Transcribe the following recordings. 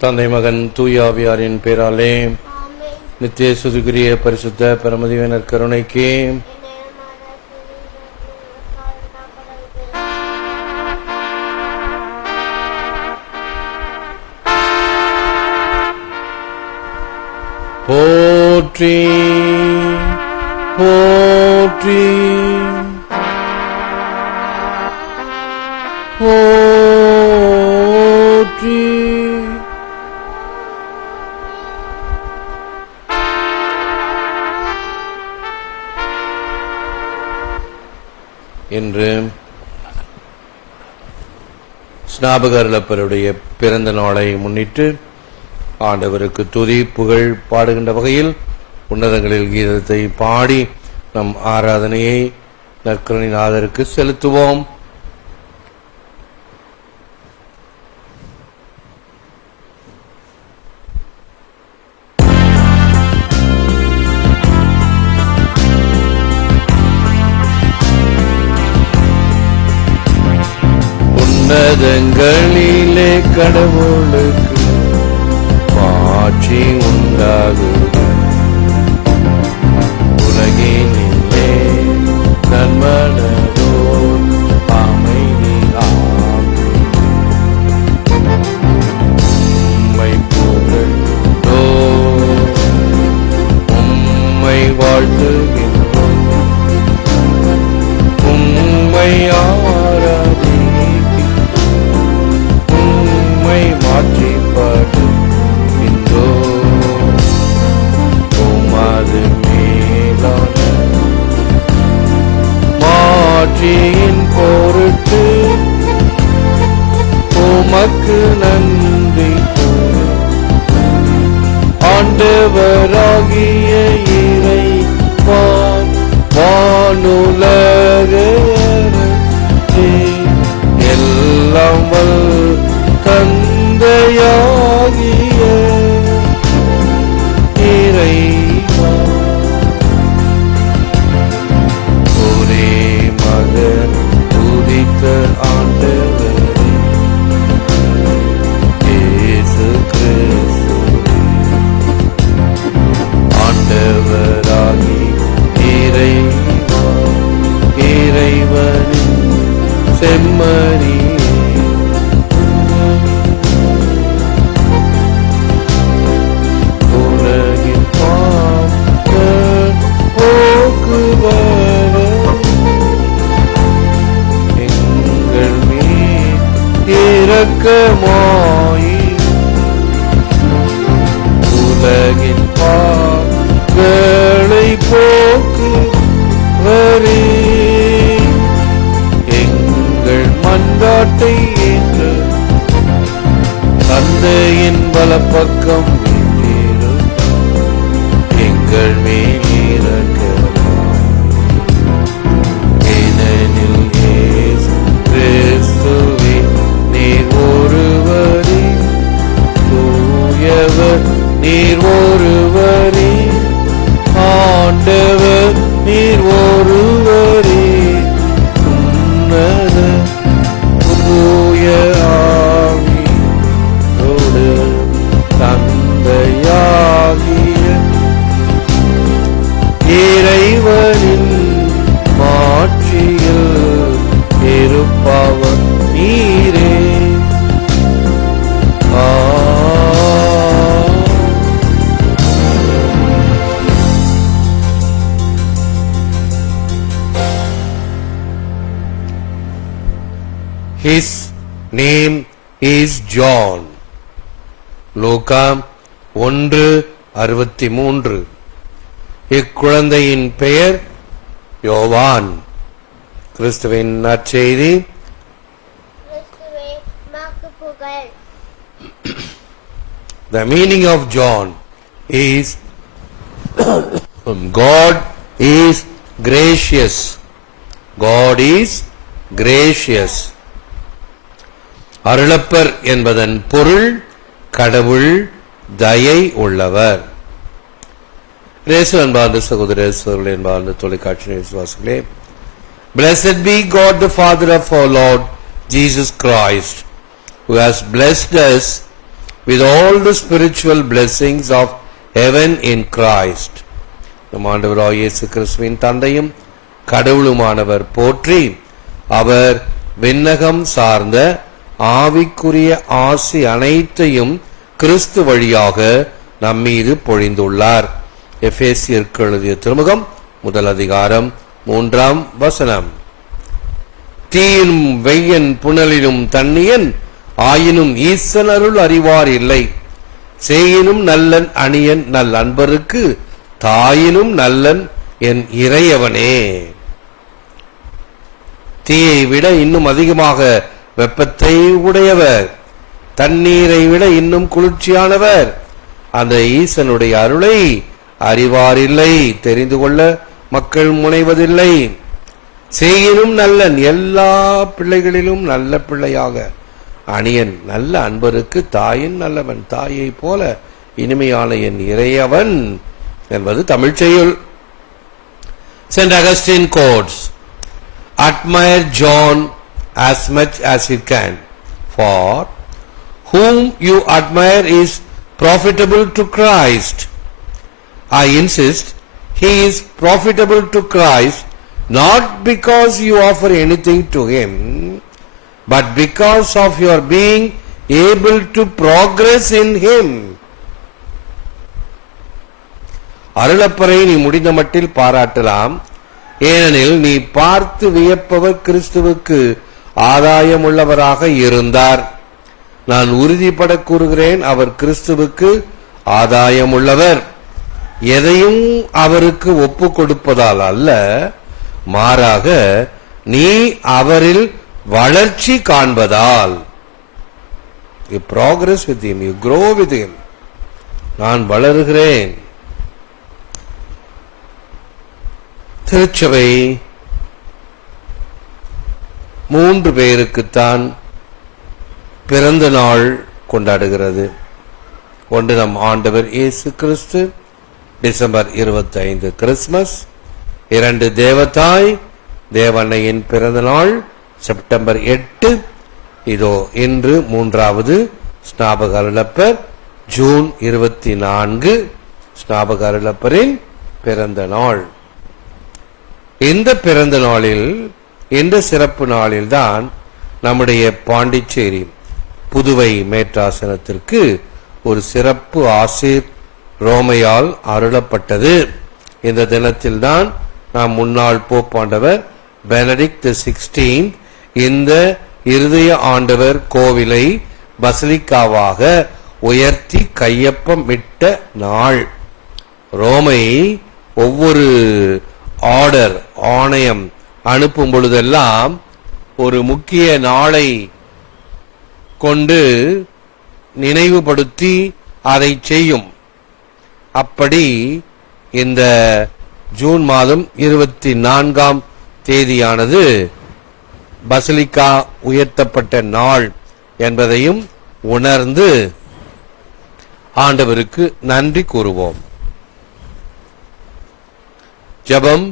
தந்தை மகன் தூயாவியாரின் பேராலே நித்திய சுதுகிரிய பரிசுத்த பரமதிவினர் கருணைக்கு போற்றி போற்றி போற்றி. இன்று ஸ்நாபகர்லப்பருடைய பிறந்த நாளை முன்னிட்டு ஆண்டவருக்கு துதி புகழ் பாடுகின்ற வகையில் உன்னதங்களில் கீதத்தை பாடி நம் ஆராதனையை நற்கருணைநாதருக்கு செலுத்துவோம். உன்னதங்களிலே கடவுளுக்கு மாட்சி உண்டாகுக, உலகினிலே நன்மனதோர் அமைதி உம்மை புகழ்ந்தோ உம்மை வாழ்த்துகின்றோம், உம்மை மாற்றிப்படு உமது மேலான மாற்றியின் பொருட்டு உமக்கு நன்றி ஆண்டவராகிய இறைவன் வானுலக எல்லாம் தந்தையாகிய இறைவா, ஒரே மகன் உதித்த ஆண்டவரே இயேசு கிறிஸ்து, ஆண்டவராகி இறைவா, இறைவனின் செம்மறி உலகின் பாவங்களை போக்கு வரே எங்கள் மன்றாட்டை ஏற்று தந்தையின் வலப்பக்கம் எங்கள் மேல் ஏனெனில் இயேசு கிறிஸ்துவே நீர் ஒருவரே தூயவர், நீர் ஒருவரே ஆண்டவர், நீர் ஒருவரே உன்னத தூய ஆவியோடு தந்தையாகிய இறைவனின் மாட்சியில் இருப்பவர் நீரே. His name is John. லூக்கா 1:63. இக்குழந்தையின் பெயர் யோவான். கிறிஸ்துவின் நற்செய்தி. The meaning of John is God is gracious. God is gracious. அருளப்பர் என்பதன் பொருள் கடவுள் தயை உள்ளவர். இயேசு அன்பார்ந்த சகோதர சகோதரிகளே, அன்பார்ந்த தொலைக்காட்சி விசுவாசிகளே, Blessed be God the Father of our Lord Jesus Christ, who has blessed us with all the spiritual blessings of heaven in Christ. நம் ஆண்டவராகிய இயேசு கிறிஸ்துவின் தந்தையும் கடவுளுமானவர் போற்றி அவர் விண்ணகம் சார்ந்த ஆவிக்குரிய ஆசி அனைத்தையும் கிறிஸ்து வழியாக நம்மீது பொழிந்துள்ளார். எபேசியருக்கு எழுதிய திருமுகம் 1 அதிகாரம் 3 வசனம். தீயினும் வெய்யன் புனலிலும் தண்ணியன் ஆயினும் ஈசன் அருள் அறிவார் இல்லை. சேயினும் நல்லன் அணியன் நல் அன்பருக்கு தாயினும் நல்லன் என் இறையவனே. தீயை விட இன்னும் அதிகமாக வெப்பத்தை உடையவர், தண்ணீரை விட இன்னும் குளிர்ச்சியானவர். அந்த ஈசனுடைய அருளை அறிவாரில்லை, தெரிந்து கொள்ள மக்கள் முனைவதில்லை. சேயினும் நல்லன், எல்லா பிள்ளைகளிலும் நல்ல பிள்ளையாக. அணியன் நல்ல அன்பருக்கு தாயின் நல்லவன், தாயை போல இனிமையான என் இறையவன் என்பது தமிழ் செய்யுள். St. Augustine quotes, admire John as much as you can, for whom you admire is profitable to Christ. I insist he is profitable to Christ not because you offer anything to him, but because of your being able to progress in him. அருளப்பரை நீ முடிந்த மட்டில் பாராட்டலாம், ஏனெனில் நீ பார்த்து வியப்பவர் கிறிஸ்துவுக்கு ஆதாயமுள்ளவராக இருந்தார். நான் உறுதிப்பட கூறுகிறேன், அவர் கிறிஸ்துவுக்கு ஆதாயமுள்ளவர். எதையும் அவருக்கு ஒப்பு கொடுப்பதால் அல்ல, மாறாக நீ அவரில் வளர்ச்சி காண்பதால். You progress with him, you grow with him. நான் வளருகிறேன். திருச்சபை 3 பேருக்குத்தான் பிறந்த நாள் கொண்டாடுகிறது. ஒன்று நம் ஆண்டவர் இயேசு கிறிஸ்து, டிசம்பர் 25 கிறிஸ்துமஸ். 2 தேவதாய் தேவன்னையின் பிறந்த நாள் செப்டம்பர் 8. இதோ இன்று 3வது ஸ்நாபக அருளப்பர் ஜூன் 24 ஸ்நாபக அருளப்பரின் பிறந்த நாள். இந்த பிறந்த நாளில், இந்த சிறப்பு நாளில்தான் நம்முடைய பாண்டிச்சேரி புதுவை மேற்றாசனத்திற்கு ஒரு சிறப்பு ஆசீர் ரோமையால் அருளப்பட்டது. இந்த தினத்தில்தான் நாம் முன்னாள் போப்பாண்டவர் பெனடிக்ட் 16 இந்த இருதய ஆண்டவர் கோவிலை பசிலிக்காவாக உயர்த்தி கையொப்பமிட்ட நாள். ரோமை ஒவ்வொரு ஆர்டர், ஆணையம் அனுப்பும் பொழுதெல்லாம் ஒரு முக்கிய நாளை கொண்டு நினைவுபடுத்தி அதை செய்யும். அப்படி இந்த ஜூன் மாதம் 24ஆம் தேதியானது பசிலிக்கா உயர்த்தப்பட்ட நாள் என்பதையும் உணர்ந்து ஆண்டவருக்கு நன்றி கூறுவோம். ஜெபம்.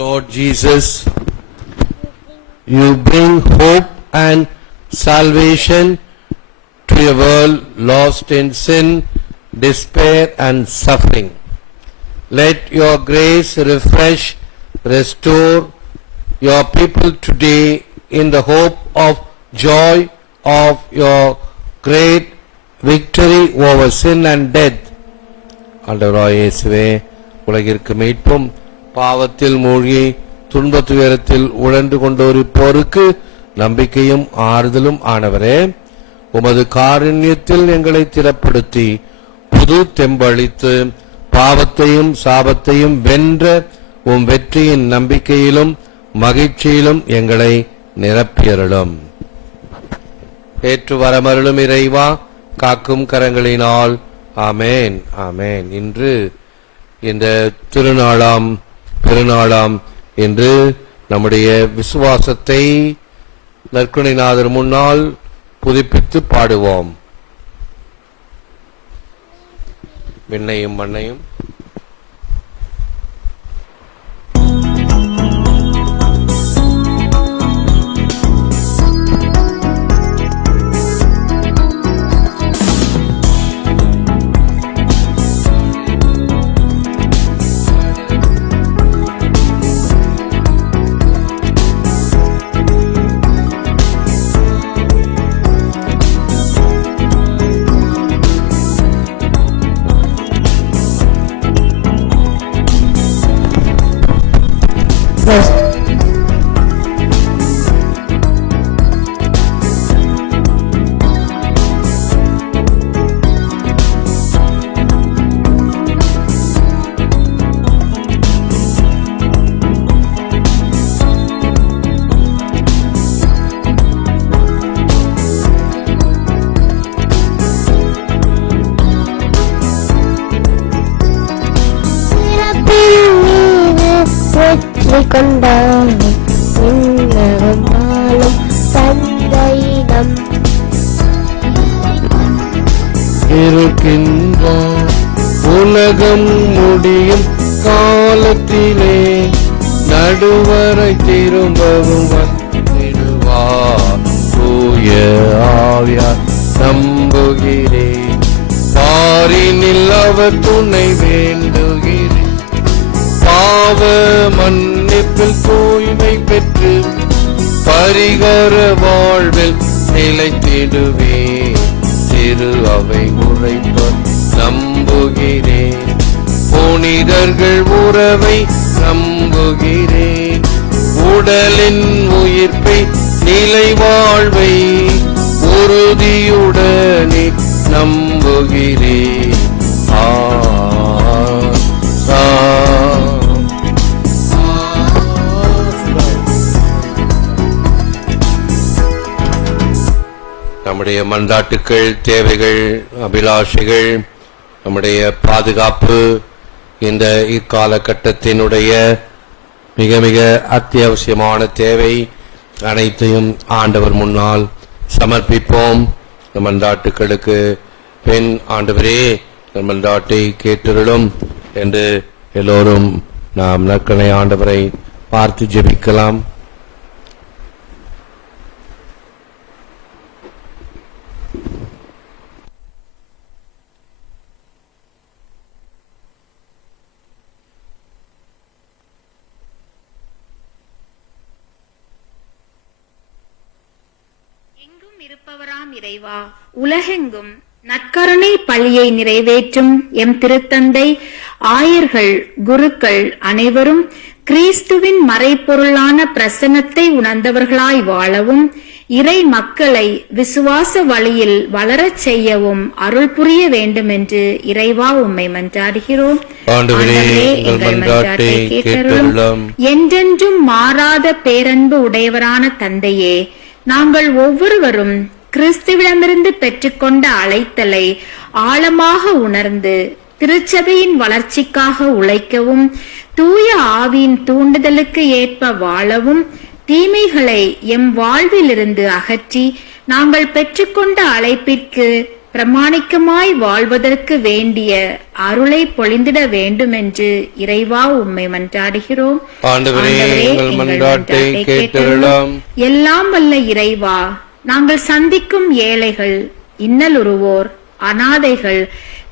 Lord Jesus, you bring hope and salvation to a world lost in sin, despair and suffering. Let your grace refresh, restore your people today in the hope of joy of your great victory over sin and death. ஆண்டவராகிய இயேசுவே, உலகிற்கு மீட்பும் பாவத்தில் மூழ்கி துன்ப துயரத்தில் உழன்று கொண்டிருப்போருக்கு நம்பிக்கையும் ஆறுதலும் ஆனவரே, உமது காருண்யத்தில் எங்களை திறப்படுத்தி புது தெம்பளித்து பாவத்தையும் சாபத்தையும் வென்ற உம் வெற்றியின் நம்பிக்கையிலும் மகிழ்ச்சியிலும் எங்களை நிரப்பியருளும். ஏற்று வரமருளும் இறைவா, காக்கும் கரங்களினால் ஆமேன், ஆமேன். இன்று இந்த பெருநாளாம் என்று நம்முடைய விசுவாசத்தை நற்கருணைநாதர் முன்னால் புதுப்பித்து பாடுவோம். விண்ணையும் மண்ணையும் கொண்டாடும் தந்தையிடம் இருக்கின்ற உலகம் முடியும் காலத்திலே நடுவரை திரும்பவும் வந்திடுவார். தூய ஆவியார் நம்புகிறேன், பாரினில் அவர் துணை வேண்டுகிறேன். பாவ மன்னிப்பில் தூய்மை பெற்று பரிகார வாழ்வில் நிலைத்திடுவேன். திரு அவை உரைப்பர் நம்புகிறேன், புனிதர்கள் உறவை நம்புகிறேன். உடலின் உயிர்ப்பை நிலை வாழ்வை உறுதியுடனே நம்புகிறேன். நம்முடைய மன்றாட்டுக்கள், தேவைகள், அபிலாஷைகள், நம்முடைய பாதுகாப்பு, இந்த இக்காலகட்டத்தினுடைய மிக மிக அத்தியாவசியமான தேவை அனைத்தையும் ஆண்டவர் முன்னால் சமர்ப்பிப்போம். மன்றாட்டுக்களுக்கு பின் ஆண்டவரே மன்றாட்டை கேட்டருளும் என்று எல்லோரும் நாம் நற்கருணை ஆண்டவரை பார்த்து ஜெபிக்கலாம். இருப்பவராம் இறைவா, உலகெங்கும் நற்கருணை பழியை நிறைவேற்றும் எம் திருத்தந்தை, ஆயர்கள், குருக்கள் அனைவரும் கிறிஸ்துவின் மறைப்பொருளான பிரசன்னத்தை உணர்ந்தவர்களாய் வாழவும், இறை மக்களை விசுவாச வழியில் வளரச் செய்யவும் அருள் புரிய வேண்டும் என்று இறைவா உம்மை மன்றாடுகிறோம். எங்கள் மன்றாட்டை கேட்டருளும். என்றென்றும் மாறாத பேரன்பு உடையவரான தந்தையே, நாங்கள் ஒவ்வொருவரும் கிறிஸ்துவிடமிருந்து பெற்றுக்கொண்ட அழைத்தலை ஆழமாக உணர்ந்து திருச்சபையின் வளர்ச்சிக்காக உழைக்கவும், தூய ஆவியின் தூண்டுதலுக்கு ஏற்ப வாழவும், தீமைகளை எம் வாழ்விலிருந்து அகற்றி நாங்கள் பெற்றுக்கொண்ட அழைப்பிற்கு பிரமாணிக்கமாய் வாழ்வதற்கு வேண்டிய அருளை பொழிந்திட வேண்டும் என்று இறைவா உம்மை மன்றாடுகிறோம். எல்லாம் வல்ல இறைவா, நாங்கள் சந்திக்கும் ஏழைகள், இன்னலுறுவோர், அனாதைகள்,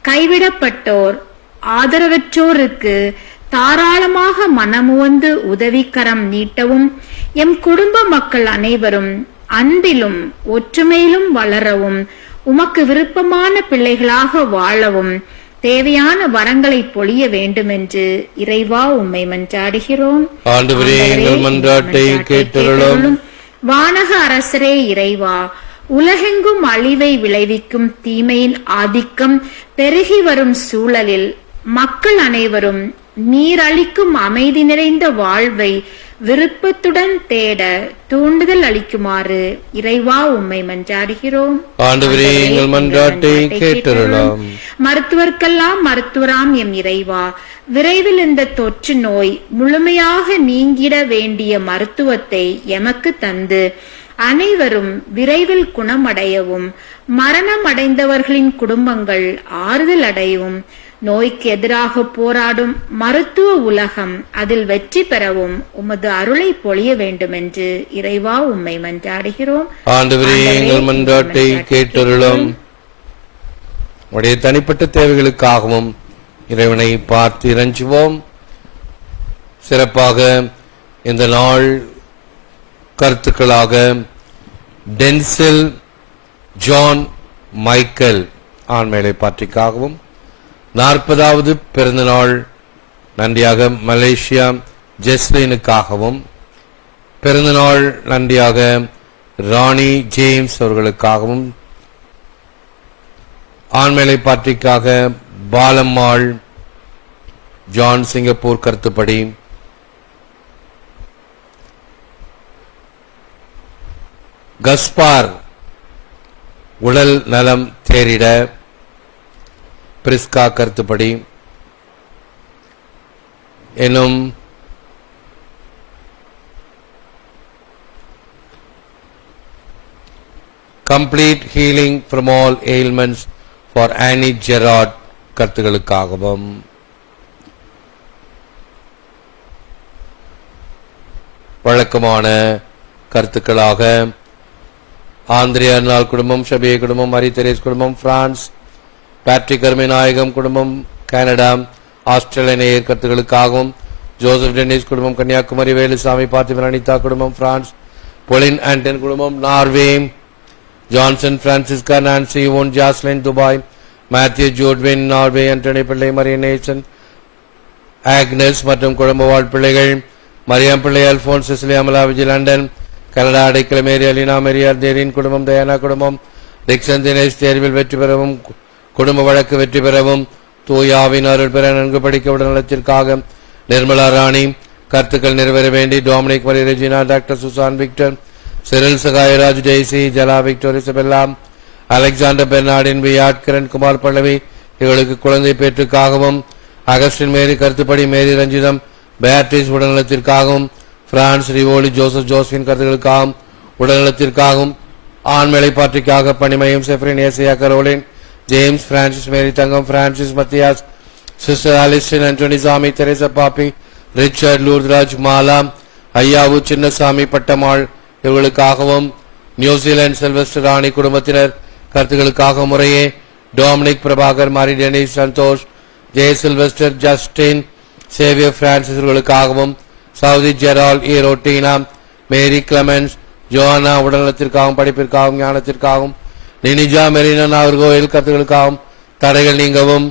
கைவிடப்பட்டோர், ஆதரவற்றோருக்கு தாராளமாக மனமுவந்து உதவிக்கரம் நீட்டவும், எம் குடும்ப மக்கள் அனைவரும் அன்பிலும் ஒற்றுமையிலும் வளரவும், உமக்கு விருப்பமான பிள்ளைகளாக வாழவும் தேவையான வரங்களை பொழிய வேண்டும் என்று இறைவா உம்மை மன்றாடுகிறோம். வானக அரசரே இறைவா, உலகெங்கும் அழிவை விளைவிக்கும் தீமையின் ஆதிக்கம் பெருகி வரும் சூழலில் மக்கள் அனைவரும் நீரளிக்கும் அமைதி நிறைந்த வாழ்வை விருப்பத்துடன் தேட தூண்டுதல் அளிக்குமாறு இறைவா உம்மை மன்றாடுகிறோம். ஆண்டவரே எங்கள் மன்றாட்டை கேட்டருளும். மருத்துவர்க்கெல்லாம் மருத்துவராம் எம் இறைவா, விரைவில் இந்த தொற்று நோய் முழுமையாக நீங்கிட வேண்டிய மருத்துவத்தை எமக்கு தந்து அனைவரும் விரைவில் குணமடையவும், மரணம் அடைந்தவர்களின் குடும்பங்கள் ஆறுதல் அடையவும், நோய்க்கு எதிராக போராடும் மருத்துவ உலகம் அதில் வெற்றி பெறவும் உமது அருளை பொழிய வேண்டும் என்று இறைவா உம்மை மன்றாடுகிறோம். ஆண்டவரே எங்கள் மன்றாட்டை கேட்டருளும். உடைய தனிப்பட்ட தேவைகளுக்காகவும் இறைவனை பார்த்து இறைஞ்சுவோம். சிறப்பாக இந்த நாள் கருத்துக்களாக டென்சில் ஜான் மைக்கேல் ஆண்மையை பற்றிக்காகவும், 40வது பிறந்த நாள் நன்றியாக மலேசியா ஜெஸ்லினுக்காகவும், பிறந்த நாள் நன்றியாக ராணி ஜேம்ஸ் அவர்களுக்காகவும், ஆண்மையை பற்றிக்காக பாலம்மாள் ஜான் சிங்கப்பூர் கருத்துப்படி, கஸ்பார் உடல் நலம் தேறிட பிரிஸ்கா கருத்துப்படி எனும் complete healing from all ailments for Annie Gerard கருத்துகளுக்காகவும், வழக்கமான கருத்துக்களாக ஆந்திரே அர்னால் குடும்பம், ஷபியே குடும்பம், மரி தெரேஸ் குடும்பம், பிரான்ஸ், பேட்ரிக் அருமைநாயகம் குடும்பம், கனடா, ஆஸ்திரேலிய நேயர் கருத்துக்களுக்காகவும், ஜோசப் டென்னிஸ் குடும்பம், கன்னியாகுமரி, வேலுசாமி பார்த்திபன் அனிதா குடும்பம், பிரான்ஸ், பொலின் ஆண்டன் குடும்பம், நார்வே, ஜான்சன் பிரான்சிஸ்கா, நான்சி ஓன், ஜாஸ்லின் துபாய், மேத்யூ ஜோட்வின் Norway, Antony Pillai, Mariyanesan, Agnes மற்றும் குடும்ப வாழ் பிள்ளைகள், Mariam Pillai, Alphonse, Cecily, Amala Vijay, London, Canada, Adaikala Mary, Alina மெரியார், தேரின் குடும்பம், தயானா குடும்பம், டிக்சன் தினேஷ் தேர்வில் வெற்றி பெறவும், குடும்ப வழக்கு வெற்றி பெறவும், தூயாவின் அருள் பெற நன்கு படிக்க உடல்நலத்திற்காக நிர்மலா ராணி கருத்துக்கள் நிறைவேற வேண்டி Dominic Marie, Regina, doctor Susan Victor, Cyril Sagayaraj, Daisy, ஜலா விக்டோர், இசபெல்லா, அலெக்சாண்டர் பெர்னார்டின், வியாட், கிரண் குமார் பல்லவி இவர்களுக்கு குழந்தை பேற்றுக்காகவும், அகஸ்டின் மேரி கருத்துப்படி மேரி ரஞ்சிதம், பேட்ரிஸ் உடல்நலத்திற்காகவும், பிரான்ஸ் ரிவோலி ஜோசப் ஜோஸ்பின் கருத்துக்களுக்காகவும் உடல்நலத்திற்காகவும், ஆண்மேலை பாற்றிக்காக பணிமையும், செஃப்ரின் Asia Caroline, James, Francis Mary Thangam, Francis Mathias, sister அலிஸ்டின், Antony Samy, Teresa Pappi, Richard, Lourdhuraj, Mala, Ayyavu, Chinnasamy, Pattammal இவர்களுக்காகவும், நியூசிலாந்து சில்வஸ்டர் ராணி குடும்பத்தினர் கருத்துக்களுக்காக முறையே Dominic, Prabhakar, Marie Denis, Santhosh, J Sylvester, Justin, Xavier Francis இவர்களுக்காகவும், சவுதி ஜெரால், ஈரோட்டீனா, மேரி கிளமென்ஸ், ஜோனா உடல்நலத்திற்காகவும் படிப்பிற்காகவும் ஞானத்திற்காகவும், நினிஜா, மெரினா, நாகர்கோவில் கருத்துக்களுக்காகவும் தடைகள் நீங்கவும்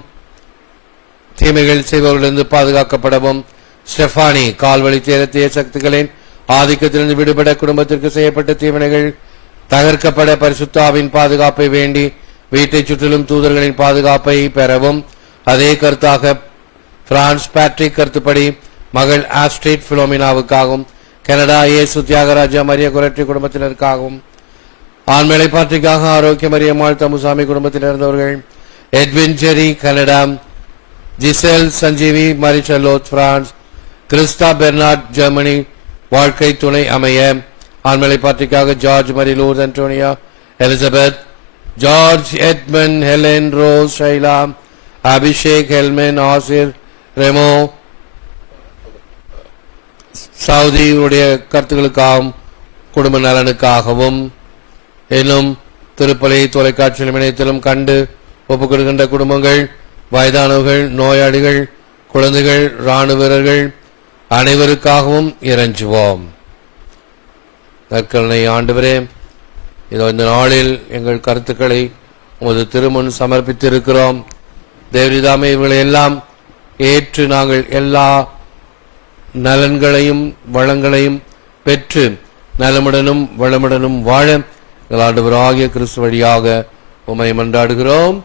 தீமைகள் செய்பவர்களிருந்து பாதுகாக்கப்படவும், ஸ்டெஃபானி கால்வழி தேரத்திய சக்திகளின் ஆதிக்கத்திலிருந்து விடுபட குடும்பத்திற்கு செய்யப்பட்ட தீவினைகள் தகர்க்கப்பட பரிசுத்தாவின் பாதுகாப்பை வேண்டி வீட்டை சுற்றிலும் தூதர்களின் பாதுகாப்பை பெறவும், அதே கருத்தாக பிரான்ஸ் பேட்ரிக் கருத்துப்படி மகள் ஆஸ்ட்ரேட் பிலோமினாவுக்காகவும், கனடா இயேசு தியாகராஜா மரிய குரட்டி குடும்பத்தினருக்காகவும், ஆண்மேலை பாற்றிக்காக ஆரோக்கிய மரியம்மாள் தமுசாமி குடும்பத்தில் இருந்தவர்கள், Edwin Jerry Canada, Gisele Sanjeevi மரிச்சலோத் பிரான்ஸ், கிறிஸ்டா பெர்னார்ட் ஜெர்மனி வாழ்க்கை துணை அமைய, ஆண்மேலை பாற்றிக்காக George Marie Lourdes Antonia Elizabeth, George Edmund Helen Rose Shaila Abhishek ஹெல்மென் ஆசிர் ரெமோ சவுதியுடைய கருத்துக்களுக்காகவும் குடும்ப நலனுக்காகவும் என்னும் திருப்பலை தொலைக்காட்சியிலும் இணையத்திலும் கண்டு ஒப்புக் கொடுக்கின்ற குடும்பங்கள், வயதானவர்கள், நோயாளிகள், குழந்தைகள், இராணுவ வீரர்கள் அனைவருக்காகவும் இறைஞ்சுவோம். நற்கருணை ஆண்டவரே, இதோ இந்த நாளில் எங்கள் கருத்துக்களை உமது திருமுன் சமர்ப்பித்திருக்கிறோம். தேவரிதாமே இவர்களை எல்லாம் ஏற்று நாங்கள் எல்லா நலன்களையும் வளங்களையும் பெற்று நலமுடனும் வளமுடனும் வாழ எங்கள் ஆண்டவராகிய கிறிஸ்து வழியாக உம்மை மன்றாடுகிறோம்.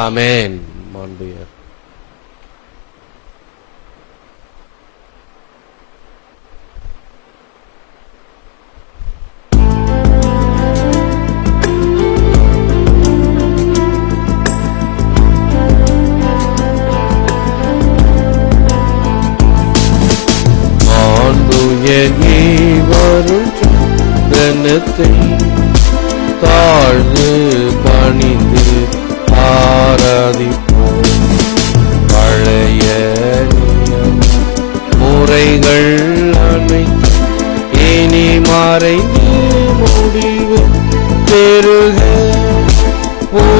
ஆமென்.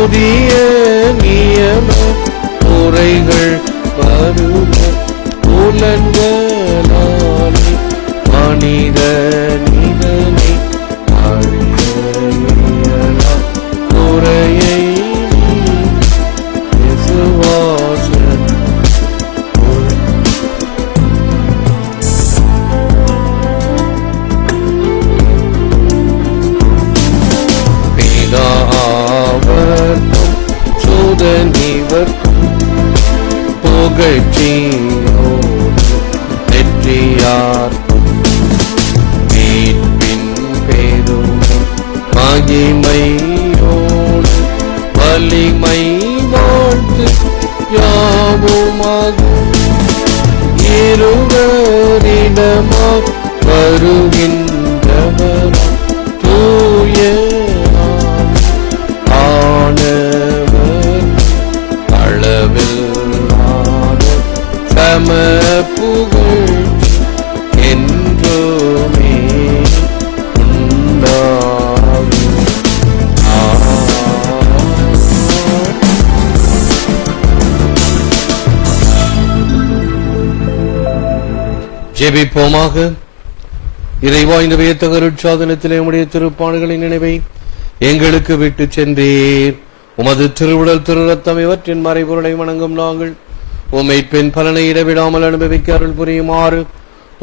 புதிய நியம முறைகள் வருக புலன்களாலே மனித நிதனை அறியலாம் குறையை விசுவாச பிதாவர்க்கும் சுதனிவர்க்கும் புகழ்ச்சியோடு வெற்றியார்க்கும் மீட்பின் பெருமை மகிமையோடு வலிமை வாழ்த்து யாவுமாக இருவரிடமா வருகின்றவர் தூய ஆனவர் அளவில்லாத சம புகழ்ச்சி என்றுமே உண்டாகும். ஜெபிப்போமாக. இறைவா, இந்த வியத்தக அருட்சாதனத்திலே உம்முடைய திருப்பாடுகளின் நினைவை எங்களுக்கு விட்டு சென்றீர். உமது திருவுடல் திருரத்தம் இவற்றின் மறைபொருளை வணங்கும் நாங்கள் உம்மை பின் பலனை இடைவிடாமல் அனுபவிக்க அருள் புரியுமாறு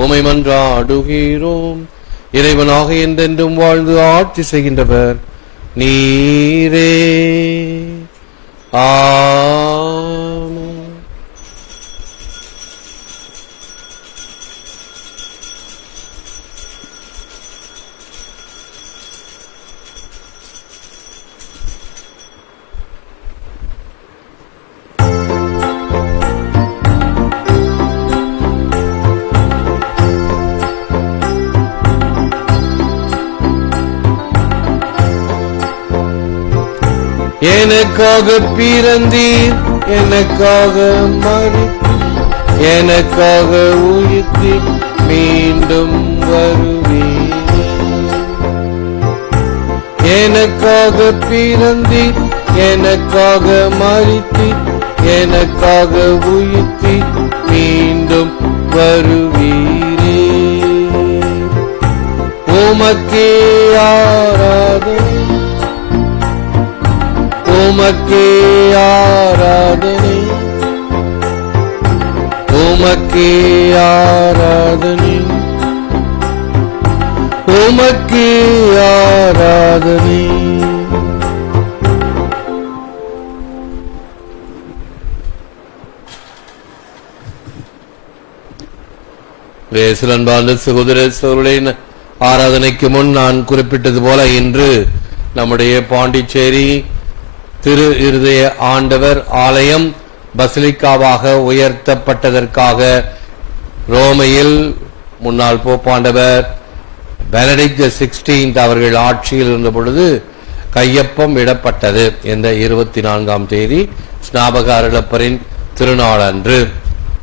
உம்மை மன்றாடுகிறோம். இறைவனாக என்றென்றும் வாழ்ந்து ஆட்சி செய்கின்றவர் நீரே. ஆமென். எனக்காக பிறந்தீர், எனக்காக மரித்தீர், எனக்காக உயிர்த்தீர், மீண்டும் வருவீர். எனக்காக பிறந்தீர், எனக்காக மரித்தீர், எனக்காக உயிர்த்தீர், மீண்டும் வருவீரே. உமக்கே ஆராதனை, உமக்கே ஆராதனை, உமக்கே ஆராதனை, உமக்கே ஆராதனை. அன்பார்ந்த சகோதர சகோதரிகளின் ஆராதனைக்கு முன் நான் குறிப்பிட்டது போல இன்று நம்முடைய பாண்டிச்சேரி திரு இருதய ஆண்டவர் ஆலயம் பசிலிக்காவாக உயர்த்தப்பட்டதற்காக ரோமையில் முன்னாள் போப்பாண்டவர் பெனடிக்ட் 16 அவர்கள் ஆட்சியில் இருந்த பொழுது கையொப்பம் இடப்பட்டது. இந்த 24ஆம் தேதி ஸ்நாபக அருளப்பரின் திருநாள் அன்று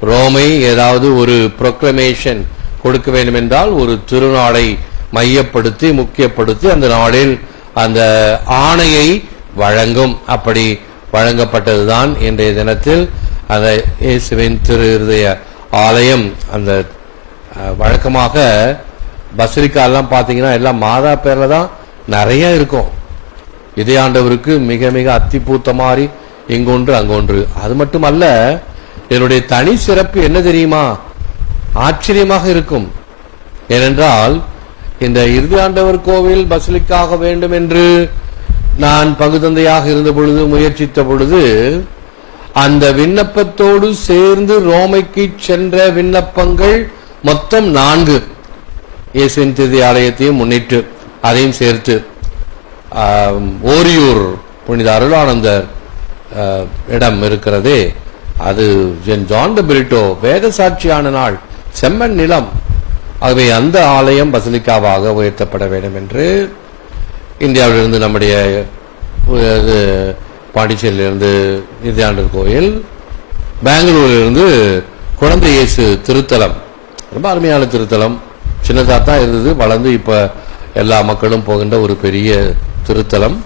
ரோமை ஏதாவது ஒரு ப்ரொக்ளமேஷன் கொடுக்க வேண்டும் என்றால் ஒரு திருநாளை மையப்படுத்தி முக்கியப்படுத்தி அந்த நாளில் அந்த ஆணையை வழங்கும். அப்படி வழங்கப்பட்டதுதான் இன்றைய தினத்தில் அந்த இயேசுவின் திரு இருதய ஆலயம். அந்த வழக்கமாக பசிலிக்காலாம் பார்த்தீங்கன்னா எல்லாம் மாதா பேர்ல தான் நிறைய இருக்கும். இதயாண்டவருக்கு மிக மிக அத்திப்பூத்த மாதிரி இங்கொன்று அங்கொன்று. அது மட்டுமல்ல, என்னுடைய தனி சிறப்பு என்ன தெரியுமா? ஆச்சரியமாக இருக்கும். ஏனென்றால் இந்த இருதயாண்டவர் கோவில் பசிலிக்காக வேண்டும் என்று நான் பங்குதந்தையாக இருந்த பொழுது முயற்சித்த பொழுது அந்த விண்ணப்பத்தோடு சேர்ந்து ரோமைக்கு சென்ற விண்ணப்பங்கள் மொத்தம் 4. இயேசுவின் திரு ஆலயத்தையும் முன்னிட்டு அதையும் சேர்த்து ஓரியூர் புனித அருளானந்தர் இடம் இருக்கிறதே, அது ஜான் த பிரிட்டோ வேத சாட்சியான நாள், செம்மண் நிலம். ஆகவே அந்த ஆலயம் பசிலிக்காவாக உயர்த்தப்பட வேண்டும் என்று இந்தியாவிலிருந்து நம்முடைய பாண்டிச்சேரியிலிருந்து இருதயாண்டவர் கோயில், பெங்களூரிலிருந்து குழந்தை இயேசு திருத்தலம், ரொம்ப அருமையான திருத்தலம். சின்னதாக தான் இருந்தது, வளர்ந்து இப்ப எல்லா மக்களும் போகின்ற ஒரு பெரிய திருத்தலம்.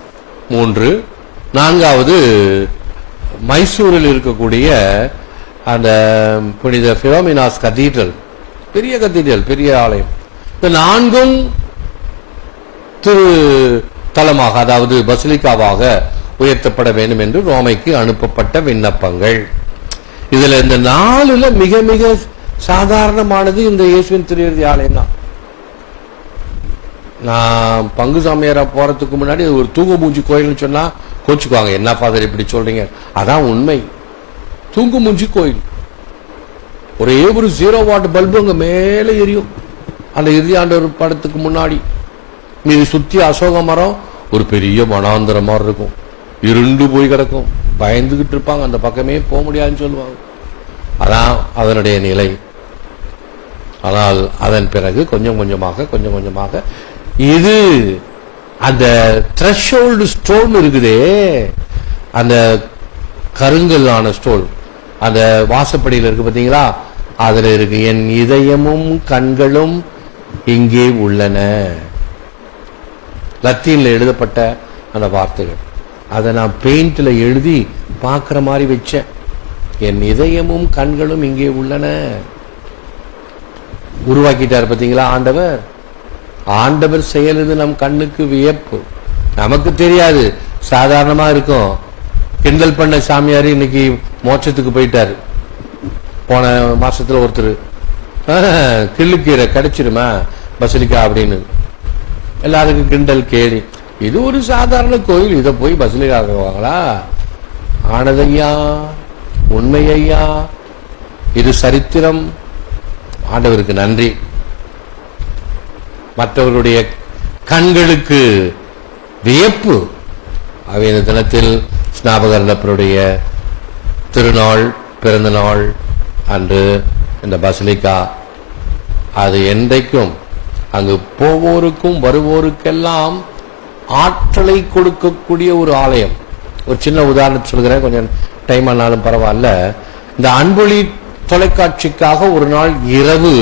3 நான்காவது மைசூரில் இருக்கக்கூடிய அந்த புனித பிலோமினாஸ் கதீட்ரல், பெரிய கதீட்ரல், பெரிய ஆலயம். இந்த நான்கும் திரு தலமாக, அதாவது பசிலிக்காவாக உயர்த்தப்பட வேண்டும் என்று ரோமைக்கு அனுப்பப்பட்ட விண்ணப்பங்கள். இதுல இந்த 4ல மிக மிக சாதாரணமானது இந்த இயேசுவின் திரு ஆலயம் தான். நான் பங்கு சாமியாரா போறதுக்கு முன்னாடி ஒரு தூங்கு மூஞ்சி கோயில்னு சொன்னா கோச்சுக்குவாங்க, என்ன ஃபாதர் இப்படி சொல்றீங்க. அதான் உண்மை. தூங்கு மூஞ்சி கோயில், ஒரே ஒரு 0 வாட் பல்பு அங்க மேல எரியும் அந்த இறுதி ஆண்டவர் படத்துக்கு முன்னாடி. மீது சுத்தி அசோக மரம், ஒரு பெரிய மனாந்திர மாதிரி இருக்கும், இருண்டு போய் கிடக்கும், பயந்துகிட்டு இருப்பாங்க, அந்த பக்கமே போக முடியாதுன்னு சொல்லுவாங்க. அதான் அதனுடைய நிலை. ஆனால் அதன் பிறகு கொஞ்சம் கொஞ்சமாக இது அந்த த்ரெஷோல்டு ஸ்டோன் இருக்குதே, அந்த கருங்கல்லான ஸ்டோன் அந்த வாசப்படியில் இருக்கு பார்த்தீங்களா, அதுல இருக்கு, என் இதயமும் கண்களும் இங்கே உள்ளன. லத்தீன்ல எழுதப்பட்ட அந்த வார்த்தைகள், அதை நான் பெயிண்ட்ல எழுதி பார்க்கிற மாதிரி வச்சேன். என் இதயமும் கண்களும் இங்கே உள்ளன. உருவாக்கிட்டார் பார்த்தீங்களா ஆண்டவர். ஆண்டவர் செயலுது நம் கண்ணுக்கு வியப்பு. நமக்கு தெரியாது, சாதாரணமா இருக்கும். கிண்டல் பண்ண சாமியார் இன்னைக்கு மோட்சத்துக்கு போயிட்டாரு. போன மாசத்துல ஒருத்தர் கிள்ளுக்கீரை கிடைச்சிருமா பசிலிக்கா அப்படின்னு எல்லாருக்கும் கிண்டல் கேலி. இது ஒரு சாதாரண கோயில், இதை போய் பசிலிக்கா ஆக்குவாங்களா? ஆனதையா, உண்மையா, இது சரித்திரம். ஆண்டவருக்கு நன்றி. மற்றவர்களுடைய கண்களுக்கு வியப்பு. அவைய தினத்தில் ஸ்நாபகர்ணப்பருடைய திருநாள், பிறந்த நாள் அன்று இந்த பசிலிக்கா அது என்றைக்கும் அங்கு போவோருக்கும் வருவோருக்கெல்லாம் ஆற்றலை கொடுக்கக்கூடிய ஒரு ஆலயம். ஒரு சின்ன உதாரணத்தை சொல்கிறேன், கொஞ்சம் டைம் ஆனாலும் பரவாயில்ல. இந்த அன்பொழி தொலைக்காட்சிக்காக ஒரு நாள் இரவு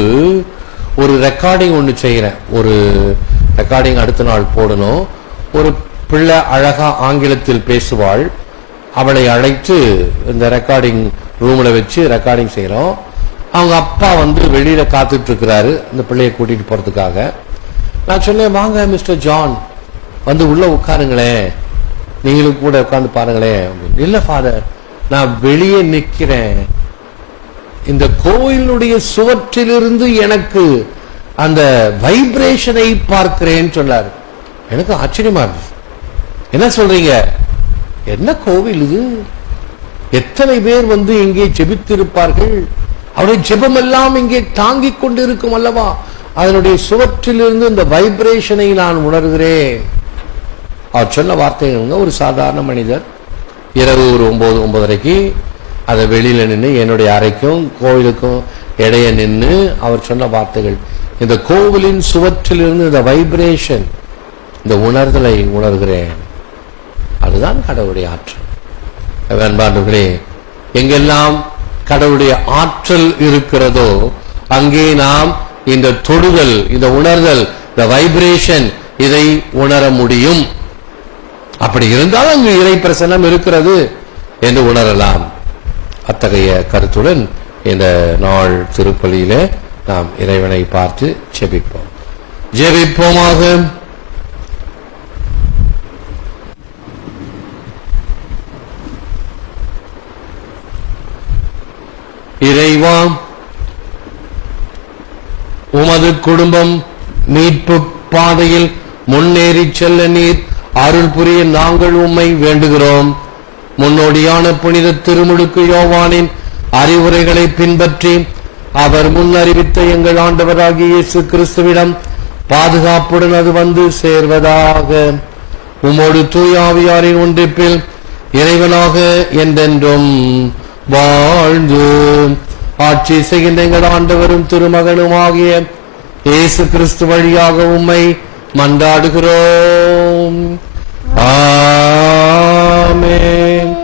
ஒரு ரெக்கார்டிங் ஒன்று செய்கிறேன். ஒரு ரெக்கார்டிங் அடுத்த நாள் போடணும். ஒரு பிள்ளை அழகா ஆங்கிலத்தில் பேசுவாள், அவளை அழைத்து இந்த ரெக்கார்டிங் ரூம்ல வச்சு ரெக்கார்டிங் செய்யறோம். அவங்க அப்பா வெளியில காத்துட்டு இருக்கிறாரு இந்த பிள்ளையை கூட்டிட்டு போறதுக்காக. நான் சொன்னேன், வாங்க மிஸ்டர் ஜான், உள்ள உட்காருங்களேன், நீங்களும் கூட உட்கார்ந்து பாருங்களேன். இல்ல ஃபாதர், நான் வெளியே நிக்கிறேன், இந்த கோயிலுடைய சுவற்றிலிருந்து எனக்கு அந்த வைப்ரேஷனை பார்க்கிறேன்னு சொன்னார். எனக்கு ஆச்சரியமா இருந்துச்சு. என்ன சொல்றீங்க? என்ன கோவில் இது? எத்தனை பேர் இங்கே ஜெபித்திருப்பார்கள், அவருடைய ஜெபம் எல்லாம் இங்கே தாங்கிக் கொண்டு இருக்கும் அல்லவா? அதனுடைய சுவற்றிலிருந்து இந்த வைப்ரேஷனை நான் உணர்கிறேன். அவர் சொன்ன வார்த்தைங்க, ஒரு சாதாரண மனிதர் இரவு ஒரு 9:30க்கு அதை வெளியில நின்று என்னுடைய அறைக்கும் கோயிலுக்கும் இடைய நின்று அவர் சொன்ன வார்த்தைகள், இந்த கோவிலின் சுவற்றிலிருந்து இந்த வைப்ரேஷன், இந்த உணர்தலை உணர்கிறேன். அதுதான் கடவுளுடைய ஆற்றல். அன்பார்ந்தவர்களே, எங்கெல்லாம் கடவுளுடைய ஆற்றல் இருக்கிறதோ அங்கே நாம் இந்த தொடுதல், இந்த உணர்தல், இந்த வைப்ரேஷன், இதை உணர முடியும். அப்படி இருந்தால் அங்கு இறை பிரசன்னம் இருக்கிறது என்று உணரலாம். அத்தகைய கருத்துடன் இந்த நாள் திருப்பலியிலே நாம் இறைவனை பார்த்து ஜெபிப்போம். ஜெபிப்போமாக. இறைவா, உமது குடும்பம் மீட்பு பாதையில் முன்னேறி செல்ல நீர் அருள் புரிய நாங்கள் உம்மை வேண்டுகிறோம். முன்னோடியான புனித திருமுழுக்கு யோவானின் அறிவுரைகளை பின்பற்றி அவர் முன்னறிவித்த எங்கள் ஆண்டவராகிய இயேசு கிறிஸ்துவிடம் பாதுகாப்புடன் அது சேர்வதாக. உமோடு தூயாவியாரின் ஒன்றிப்பில் இறைவனாக என்றென்றும் வாழ்ந்து ஆட்சி செய்கின்ற எங்கள் ஆண்டவரும் திருமகனும் ஆகிய இயேசு கிறிஸ்து வழியாக உம்மை மன்றாடுகிறோம். ஆமென்.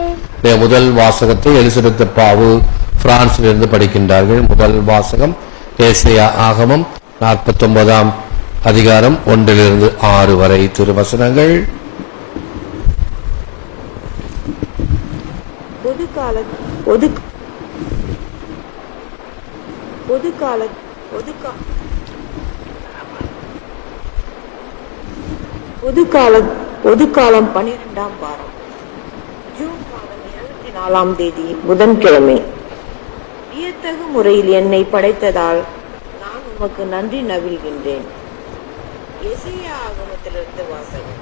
முதல் வாசகத்தை எலிசபெத் பாவு பிரான்சில் இருந்து படிக்கின்றார்கள். முதல் வாசகம் ஏசாயா ஆகமம் 49ஆம் அதிகாரம் 1-6 வரை திருவசனங்கள். பொதுக்காலம் 12ஆம் வாரம், ஜூன் மாதம் 24ஆம் தேதி புதன்கிழமை. வியத்தகு முறையில் என்னை படைத்ததால் நான் உமக்கு நன்றி நவில்கின்றேன். எசேயா ஆகமத்திலிருந்து வாசகம்.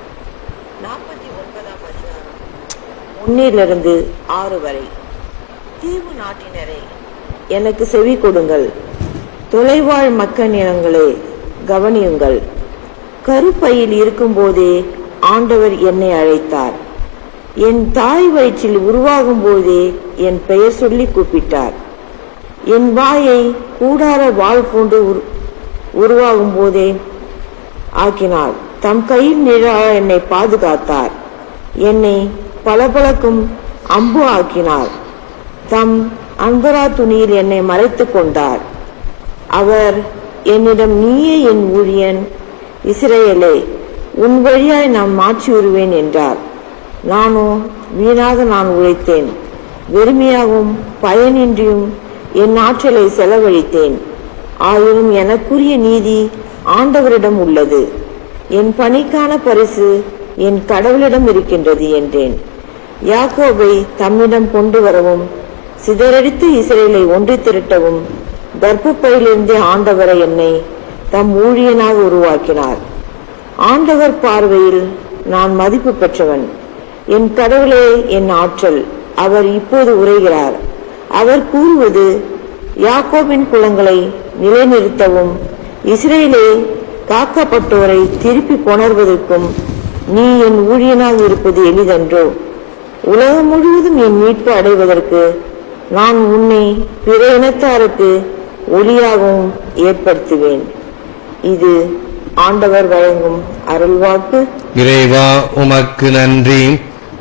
49ஆம் அதிகாரம் 1 6 வரை. தீவு நாட்டினரே, எனக்கு செவி கொடுங்கள். தொலைவாழ் மக்கள் இனங்களே, கவனியுங்கள். கருப்பையில் இருக்கும் போதே ஆண்டவர் என்னை அழைத்தார். என் தாய் வயிற்றில் உருவாகும் போதே என் பெயர் சொல்லி கூப்பிட்டார். என் வாயை கூடார வாள் கொண்டு உருவாகும் போதே ஆக்கினார். தம் கையில் நிழலாக என்னை பாதுகாத்தார். என்னை பளபளக்கும் அம்பு ஆக்கினார். தம் அன்பரா துணியில் என்னை மறைத்துக் கொண்டார். அவர் என்னிடம், நீயே என் ஊழியன் இஸ்ரவேலே, உன் வழியாய் நான் மாற்றி வருவேன் என்றார். நானோ வீணாக நான் உழைத்தேன், வெறுமையாகவும் பயனின்றியும் என் ஆற்றலை செலவழித்தேன். ஆயினும் எனக்குரிய நீதி ஆண்டவரிடம் உள்ளது. என் பணிக்கான பரிசு என் கடவுளிடம் இருக்கின்றது என்றேன். யாக்கோபை தம்மிடம் கொண்டு வரவும், சிதறடித்து இஸ்ரவேலை ஒன்று திரட்டவும் கர்ப்பப்பையிலிருந்தே ஆண்டவரை என்னை தம் ஊழியனாக உருவாக்கினார். ஆண்டவர் பார்வையில் நான் மதிப்பு பெற்றவன். என் கடவுளே என் ஆற்றல். அவர் இப்போது உரைகிறார். அவர் கூறுவது, யாக்கோபின் குலங்களை நிலைநிறுத்தவும் இஸ்ரேலே காக்கப்பட்டோரை திருப்பி கொணர்வதற்கும் நீ என் ஊழியனாக இருப்பது எளிதன்றோ? உலகம் முழுவதும் என் மீட்பு அடைவதற்கு நான் உன்னை பிற இனத்தாருக்கு ஒளியாகவும் ஏற்படுத்துவேன். இது ஆண்டவர் வழங்கும் அருள்வாக்கு. இறைவா உமக்கு நன்றி.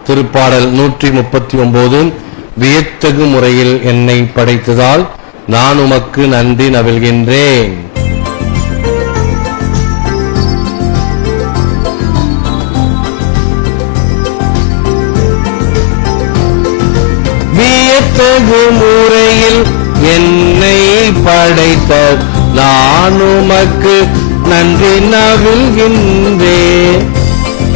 திருப்பாடல் 139. வியத்தகு முறையில் என்னை படைத்ததால் நான் உமக்கு நன்றி நவில்கின்றேன். வியத்தகு முறையில் என்னை படைத்த நான் உமக்கு நன்றி நவில்கின்றேன்.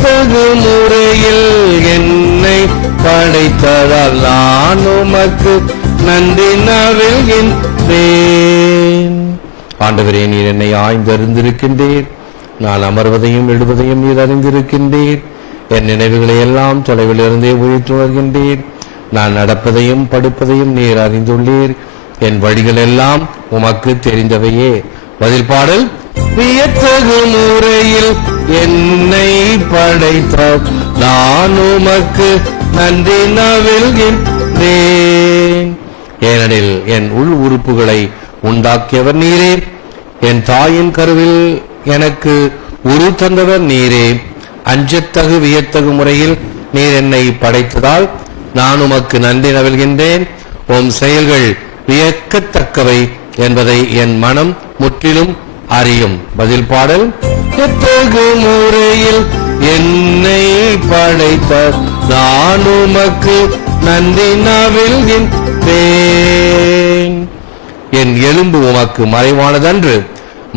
தகு முறையில் என்னை படைத்ததால் நான் உமக்கு நன்றி நவில்கின்றேன். ஆண்டவரே, நீர் என்னை ஆய்ந்தறிந்திருக்கின்றீர். நான் அமர்வதையும் எழுவதையும் நீர் அறிந்திருக்கின்றீர். என் நினைவுகளை எல்லாம் தொலைவில் இருந்தே உயிர்த்து வருகின்றீர். நான் நடப்பதையும் படுப்பதையும் நீர் அறிந்துள்ளீர். என் வழிகள் எல்லாம் உமக்கு தெரிந்தவையே. பதில் பாடல். வியத்தகு முறையில் என்னை படைத்த நான் உமக்கு நன்றி நவில்கின்றேன். ஏனெனில் என் உள் உறுப்புகளை உண்டாக்கியவர் நீரே. என் தாயின் கருவில் எனக்கு உரு தந்தவர் நீரே. அஞ்சத்தகு வியத்தகு முறையில் நீர் என்னை படைத்ததால் நான் உமக்கு நன்றி நவில்கின்றேன். உம் செயல்கள் வியக்கத்தக்கவை என்பதை என் மனம் முற்றிலும் அறியும். பதில் பாடல். எத்தகு முறையில் என்னை படைத்த நான் உமக்கு நன்றி நவில்கின்றேன். என் எலும்பு உமக்கு மறைவானதன்று.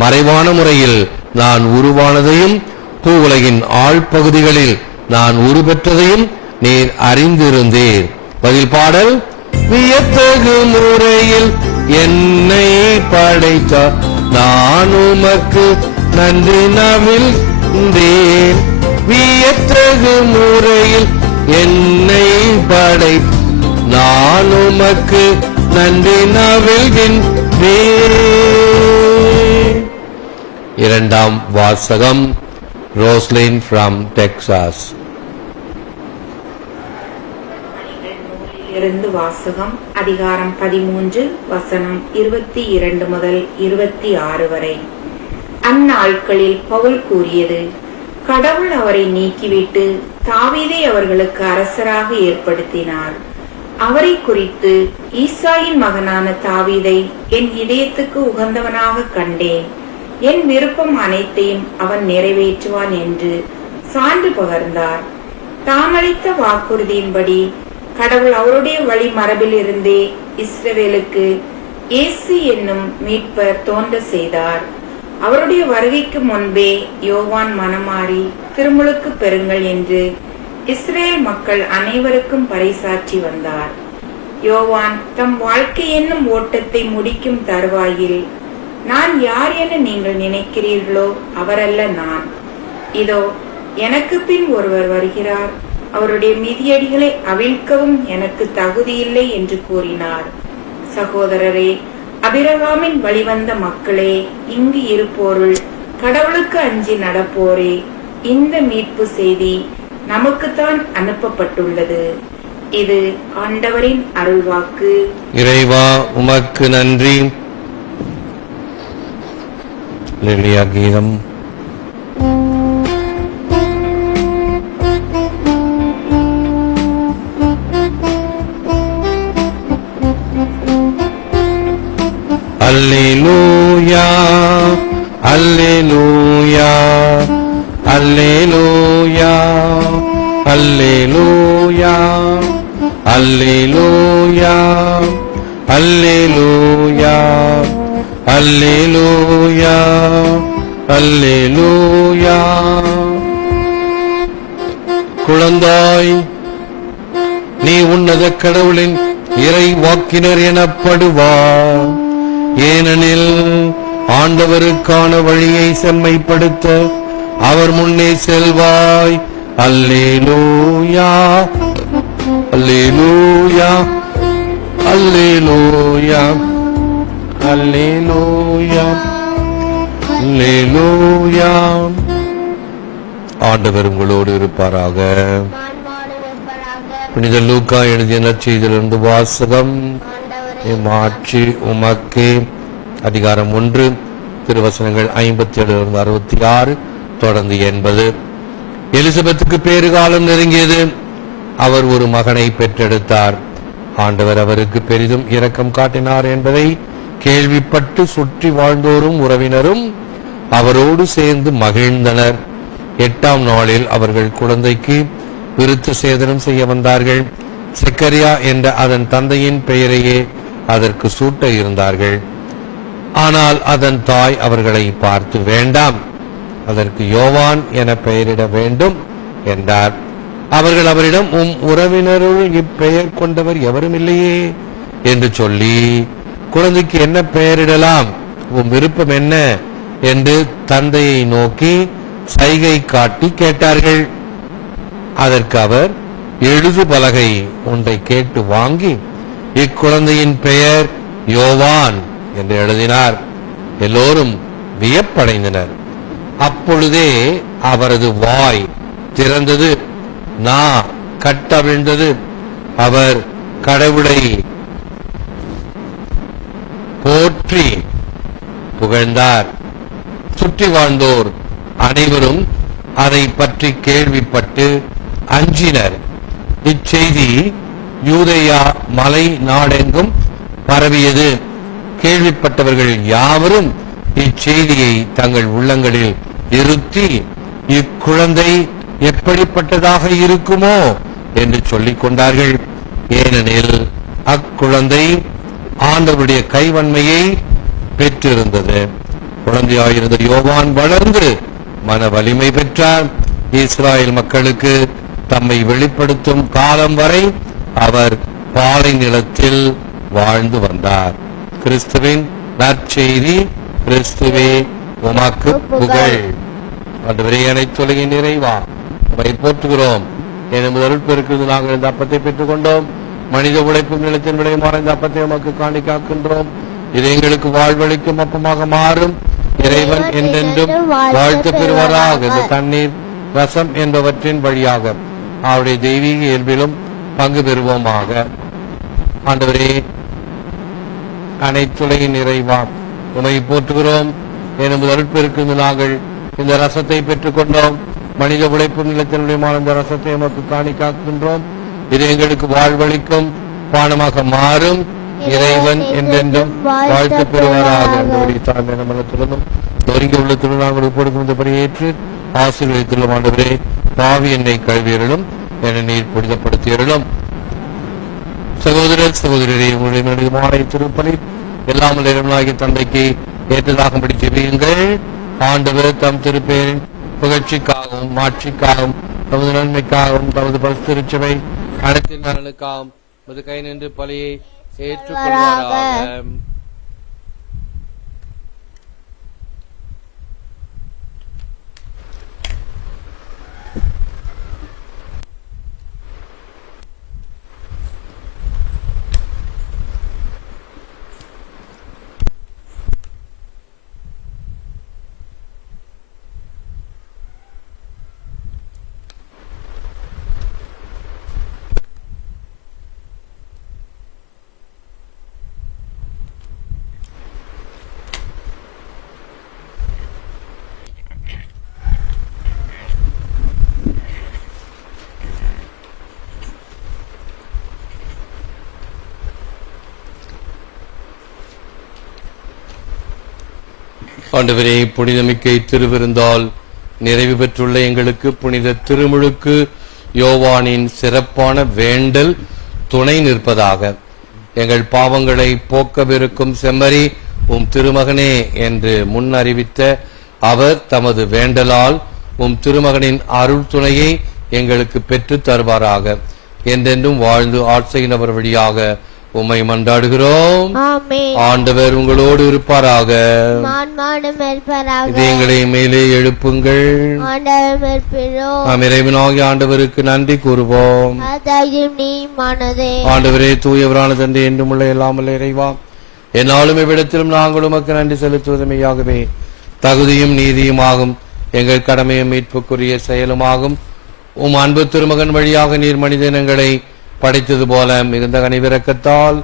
மறைவான முறையில் நான் உருவானதையும் பூவுலகின் ஆழ்பகுதிகளில் நான் உருபெற்றதையும் நீர் அறிந்திருந்தீர். பதில் பாடல். வியத்தகு முறையில் என்னை படைத்த நான் உமக்கு நன்றி நவில்கின்றேன். வியத்தகு முறையில் என்னை படைத்த நான் உமக்கு நன்றி நவில்கின்றேன். இரண்டாம் வாசகம். Roslin from Texas. இருந்து வாசகம். அதிகாரம் 13, வசனம் 22 முதல் 26 வரை. அந்நாட்களில் பவுல் கூறியது, கடவுள் அவரை நீக்கிவிட்டு தாவீதை அவர்களுக்கு அரசராக ஏற்படுத்தினார். அவரை குறித்து, ஈசாயின் மகனான தாவீதை என் இதயத்துக்கு உகந்தவனாக கண்டேன், என் விருப்பம் அனைத்தையும் அவன் நிறைவேற்றுவான் என்று சான்று பகர்ந்தார். தாமளித்த வாக்குறுதியின்படி கடவுள் அவருடைய வழி மரபில் இருந்தே இஸ்ரவேலுக்கு இயேசு என்னும் மீட்பர் தோன்ற செய்தார். அவருடைய வருகைக்கு முன்பே யோவான் மனமாறி திருமுழுக்கு பெறுங்கள் என்று இஸ்ரேல் மக்கள் அனைவருக்கும் பறைசாற்றி வந்தார். யோவான் தம் வாழ்க்கை என்னும் ஓட்டத்தை முடிக்கும் தருவாயில், நான் யார் என நீங்கள் நினைக்கிறீர்களோ அவரல்ல நான், இதோ எனக்கு பின் ஒருவர் வருகிறார், அவருடைய மிதியடிகளை அவிழ்க்கவும் எனக்கு தகுதியில்லை என்று கூறினார். சகோதரரே, அபிரகாமின் வழிவந்த மக்களே, இங்கு இருப்போருள் கடவுளுக்கு அஞ்சி நடப்போரே, இந்த மீட்பு செய்தி நமக்குத்தான் அனுப்பப்பட்டுள்ளது. இது ஆண்டவரின் அருள்வாக்கு. இறைவா உமக்கு நன்றி. லெலியா கீதம். அல்லேலூயா அல்லேலூயா அல்லேலூயா அல்லேலூயா அல்லேலூயா அல்லேலூயா அல்லேலூயா அல்லேலூயா. குழந்தாய், நீ உன்னத கடவுளின் இறை வாக்கினர் எனப்படுவார். ஏனெனில் ஆண்டவருக்கான வழியை செம்மைப்படுத்த அவர் முன்னே செல்வாய். அல்லேலூயா அல்லேலூயா அல்லேலூயா அல்லேலூயா அல்லேலூயா. ஆண்டவர் உங்களோடு இருப்பாராக. புனித லூக்கா எழுதிய நற்செய்தியிலிருந்து வாசகம். மாட்சி உமக்கே. அதிகாரம் 1, திருவசனங்கள் 57-66, தொடர்ந்து 80. எலிசபெத்துக்கு பேறு காலம் நெருங்கியது. அவர் ஒரு மகனை பெற்றெடுத்தார். ஆண்டவர் அவருக்கு பெரிதும் இரக்கம் காட்டினார் என்பதை கேள்விப்பட்டு சுற்றி வாழ்ந்தோரும் உறவினரும் அவரோடு சேர்ந்து மகிழ்ந்தனர். 8ஆம் நாளில் அவர்கள் குழந்தைக்கு விருத்த சேதனம் செய்ய வந்தார்கள். செக்கரியா என்ற அதன் தந்தையின் பெயரையே அதற்கு சூட்ட இருந்தார்கள். ஆனால் அதன் தாய் அவர்களை பார்த்து, வேண்டாம், அதற்கு யோவான் என பெயரிட வேண்டும் என்றார். அவர்கள் அவரிடம், உறவினருள் இப்பெயர் கொண்டவர் எவரும் இல்லையே என்று சொல்லி, குழந்தைக்கு என்ன பெயரிடலாம், விருப்பம் என்ன என்று தந்தையை நோக்கி சைகை காட்டி கேட்டார்கள். அதற்கு அவர் எழுது பலகை ஒன்றை கேட்டு வாங்கி இக்குழந்தையின் பெயர் யோவான் என்று எழுதினார். எல்லோரும் வியப்படைந்தனர். அப்பொழுதே அவரது வாய் திறந்தது, நா கட்டவிழ்ந்தது. அவர் கடவுளை போற்றி புகழ்ந்தார். சுற்றி வாழ்ந்தோர் அனைவரும் அதை பற்றி கேள்விப்பட்டு அஞ்சினர். இச்செய்தி யூதேயா மலை நாடெங்கும் பரவியது. கேள்விப்பட்டவர்கள் யாவரும் இச்செய்தியை தங்கள் உள்ளங்களில் இருத்தி, இக்குழந்தை எப்படிப்பட்டதாக இருக்குமோ என்று சொல்லிக் கொண்டார்கள். ஏனெனில் அக்குழந்தை ஆண்டவருடைய கைவன்மையை பெற்றிருந்தது. குழந்தையாயிருந்த யோவான் வளர்ந்து மன வலிமை பெற்றார். இஸ்ராயல் மக்களுக்கு தம்மை வெளிப்படுத்தும் காலம் வரை அவர் பாலை நிலத்தில் வாழ்ந்து வந்தார். கிறிஸ்துவின் நற்செய்தி. கிறிஸ்துவே உமக்கு புகழ். ஆண்டவரே, அனைத்துலகின் நிறைவா உம்மை போற்றுகிறோம். எனும் அருட்பெருக்கிலிருந்து நாங்கள் இந்த அப்பத்தை பெற்றுக் கொண்டோம். மனித உழைப்பும் நிலத்தின் விளையுமாறு இந்த அப்பத்தை உமக்கு காணிக்காக்கின்றோம். இது எங்களுக்கு வாழ்வளிக்கும் அப்பமாக மாறும். இறைவன் என்றென்றும் வாழ்த்து பெறுவராக. இந்த தண்ணீர், ரசம் என்பவற்றின் வழியாக அவருடைய தெய்வீக இயல்பிலும் பங்கு பெறுவோமாக. ஆண்டவரே, அனைத்துலகின் நிறைவா உம்மை போற்றுகிறோம். எனும் அருட்பெருக்கிலிருந்து நாங்கள் இந்த ரசத்தை பெற்றுக் கொண்டோம். மனித உழைப்பும் நிலத்தினுடைய இந்த ரசத்தை நமக்கு காணிக்காக்கின்றோம். இது எங்களுக்கு வாழ்வளிக்கும் பானமாக மாறும். இறைவன் என்றென்றும் வாழ்த்து பெறுவாராக. மனத்திலும் நொறுங்கி உள்ளத்திலும் நாங்கள் கொடுக்கும்படி ஏற்று ஆசீர்வதித்துள்ள ஆண்டவரே, பாவி என்னை கழுவியருளும், என நீர் புனிதப்படுத்தியருளும். சகோதர சகோதரரே, உங்களுடைய மாலை திருப்பலி எல்லாம் இறைவனாகிய தந்தைக்கு ஏற்றதாகும்படி ஜெபியுங்கள். ஆண்டவர் தம் திருப்பேரின் புகழ்ச்சிக்காகவும் மாட்சிக்காகவும் தமது நன்மைக்காகவும் தமது பரிசுத்தவை அனைத்தின் நலனுக்காகவும் மது கை நின்று பலியை ஏற்றுக்கொள்வாராக. ஆண்டவரே, புனிதமிக்கை திருவிருந்தால் நிறைவு பெற்றுள்ள எங்களுக்கு புனித திருமுழுக்கு யோவானின் சிறப்பான வேண்டல் துணை நிற்பதாக. எங்கள் பாவங்களை போக்கவிருக்கும் செம்மறி உம் திருமகனே என்று முன் அறிவித்த அவர் தமது வேண்டலால் உம் திருமகனின் அருள் துணையை எங்களுக்கு பெற்று தருவாராக. என்றென்றும் வாழ்ந்து ஆட்சியினவர் வழியாக உம்மை மன்றாடுகிறோம். ஆண்டவர் உங்களோடு இருப்பாராக. இதயங்களை மேலே எழுப்புங்கள். இறைவனாகிய ஆண்டவருக்கு நன்றி கூறுவோம். ஆண்டவரே, தூயவரான தந்தை, என்றும் உள்ள எல்லாமல்ல இறைவா, என்னாலும் இவ்விடத்திலும் நாங்கள் உமக்கு நன்றி செலுத்துவதுமையாகவே தகுதியும் நீதியுமாகும். எங்கள் கடமையும் மீட்புக்குரிய செயலுமாகும். உம் அன்பு திருமகன் வழியாக நீர் மனிதனங்களை படைத்தது போல மிகுந்த கனிவிரக்கத்தால்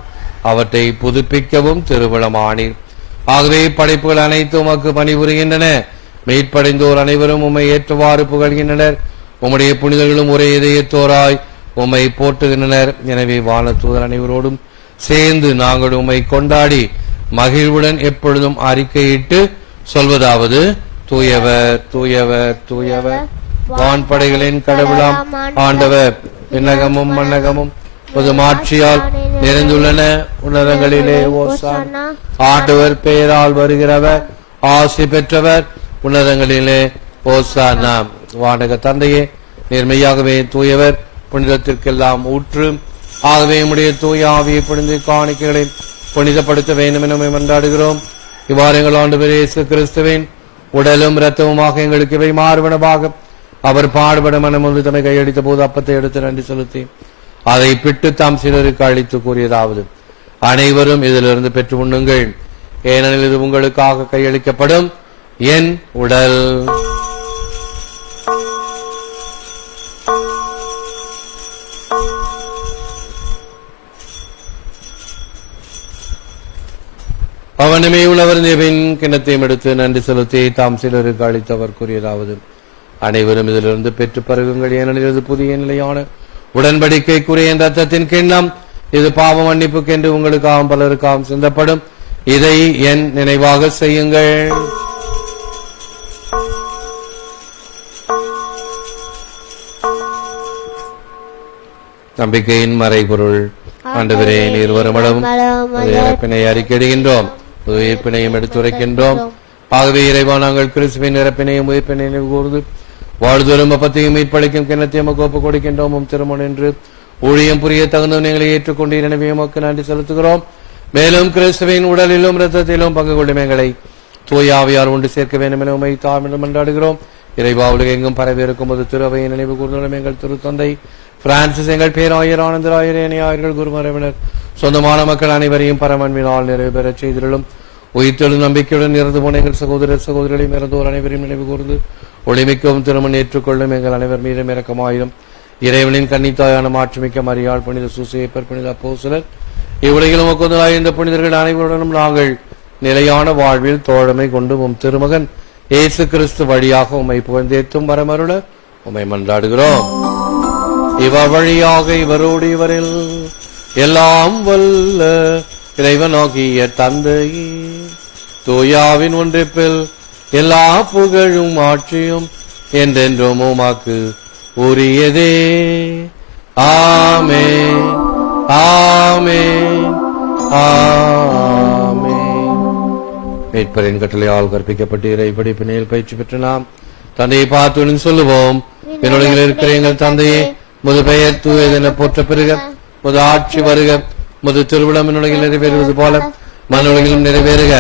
அவற்றை புதுப்பிக்கவும் திருவிழமானீர். ஆகவே படைப்புகள் அனைத்து உமக்கு பணிபுரிகின்றன. மீட்படைந்தோர் அனைவரும் உம்மை ஏற்றவாறு புகழ்கின்றனர். உம்முடைய புனிதர்களும் ஒரே இதயத்தோராய் உம்மை போற்றுகின்றனர். எனவே வானதூதர் அனைவரோடும் சேர்ந்து நாங்கள் உம்மை கொண்டாடி மகிழ்வுடன் எப்பொழுதும் அறிக்கையிட்டு சொல்வதாவது: தூயவர் தூயவர் தூயவர், வான்படைகளின் கடவுளாம் ஆண்டவர், விண்ணகமும் மன்னகமும் பொது மாட்சியால் நிறைந்துள்ளன. உன்னதங்களிலே ஓசானா. ஆண்டவர் பெயரால் வருகிறவர் ஆசி பெற்றவர். உன்னதங்களிலே ஓசானா. வானக தந்தையே, நேர்மையாகவே தூயவர், புனிதத்திற்கெல்லாம் ஊற்று. ஆகவே உம்முடைய தூய ஆவியை புனித காணிக்கைகளை புனிதப்படுத்த வேண்டும் என மன்றாடுகிறோம். இவ்வாறு எங்கள் ஆண்டவர் இயேசு கிறிஸ்துவின் உடலும் இரத்தமுமாக எங்களுக்கு இவை மாறுவனவாக அவர் பாடுபட மனமொன்று தம்மை கையடித்த போது அப்பத்தை எடுத்து நன்றி செலுத்தி அதை பிட்டு தாம் சிலருக்கு அளித்து கூறியதாவது: அனைவரும் இதிலிருந்து பெற்று உண்ணுங்கள், ஏனெனில் இது உங்களுக்காக கையளிக்கப்படும் என் உடல். அவனுமே உள்ளவர் தேவின் கிண்ணத்தையும் எடுத்து நன்றி செலுத்தி தாம் சிலருக்கு அளித்தவர் கூறியதாவது: அனைவரும் இதிலிருந்து பெற்று பருகுங்கள், ஏனெனில் இது புதிய நிலையான உடன்படிக்கைக்குரிய ரத்தத்தின் கிண்ணம். இது பாவ மன்னிப்புக்கென்று உங்களுக்காகவும் பலருக்காகவும் சிந்தப்படும். இதை என் நினைவாக செய்யுங்கள். நம்பிக்கையின் மறைபொருள். ஆண்டவரே, நீர் வருமளவும் இறப்பினை அறிக்கையிடுகின்றோம், உயிர்ப்பினையும் எடுத்துரைக்கின்றோம். ஆகவே இறைவா, நாங்கள் கிறிஸ்துவின் இறப்பினையும் உயிர்ப்பினை நினைவு கூர்ந்து வாழ்தோறும் அப்பத்தையும் மீட்பளிக்கும் கிண்ணத்தையும் ஒப்பு கொடுக்கின்றோம். திருமணம் என்று ஊழியம் புரிய தகுந்த எங்களை ஏற்றுக்கொண்டு எனவே உமக்கு நன்றி செலுத்துகிறோம். மேலும் கிறிஸ்துவின் உடலிலும் இரத்தத்திலும் பங்கு கொள்ளும் எங்களை தூய ஆவியார் ஒன்று சேர்க்க வேண்டும் என உம்மை தாழ்மையுடன் மன்றாடுகிறோம். இறைவா, உலக எங்கும் பரவியிருக்கும் போது திருவையை நினைவு கூர்ந்துள்ள எங்கள் திருத்தந்தை பிரான்சிஸ், எங்கள் பேராயர் ஆனந்தராயர், இணையாயர்கள், குருமரவினர், சொந்தமான மக்கள் அனைவரையும் பரமன்பினால் நிறைவு பெறச் செய்திருளும். உயிர்த்தெழும் நம்பிக்கையுடன் இறந்து போன எங்கள் சகோதர சகோதரிகளையும் இறந்தோர் அனைவரையும் நினைவு கூர்ந்து ஒளிமிக்கவும் திருமணம் ஏற்றுக்கொள்ளும் எங்கள் அனைவர் மீதும் இரக்கமாயிரும். இறைவனின் கன்னித்தாயான மாற்றுமிக்க மரியாள், புனித சூசையப்பர், புனித அப்போஸ்தலர், இவ்வுலகிலும் ஒக்கொந்தலாய் இந்த புனிதர்கள் அனைவருடனும் நாங்கள் நிலையான வாழ்வில் தோழமை கொண்டு உம் திருமகன் இயேசு கிறிஸ்து வழியாக உம்மை புகழ்ந்தேத்தும் வரமருள உம்மை மன்றாடுகிறோம். இவர் வழியாக இவரோடு இவரில் எல்லாம் வல்ல இறைவனாகிய தந்தை தூயாவின் ஒன்றிப்பில் எல்லா புகழும் ஆட்சியும் என்றென்றும் உமக்கு உரியதே. ஆமென் ஆமென் ஆமென். மீட்பரின் கட்டளையால் கற்பிக்கப்பட்டு இறை படிப்பினையில் பயிற்சி பெற்று நாம் தந்தையை பார்த்து சொல்லுவோம். என்னுடைய இருக்கிற எங்கள் தந்தையே, முது பெயர் தூயதென போற்ற பெருக, முது ஆட்சி வருக, முது திருவிழம் என்னுடைய நிறைவேறுவது போல மண்ணுலகிலும் நிறைவேறுக.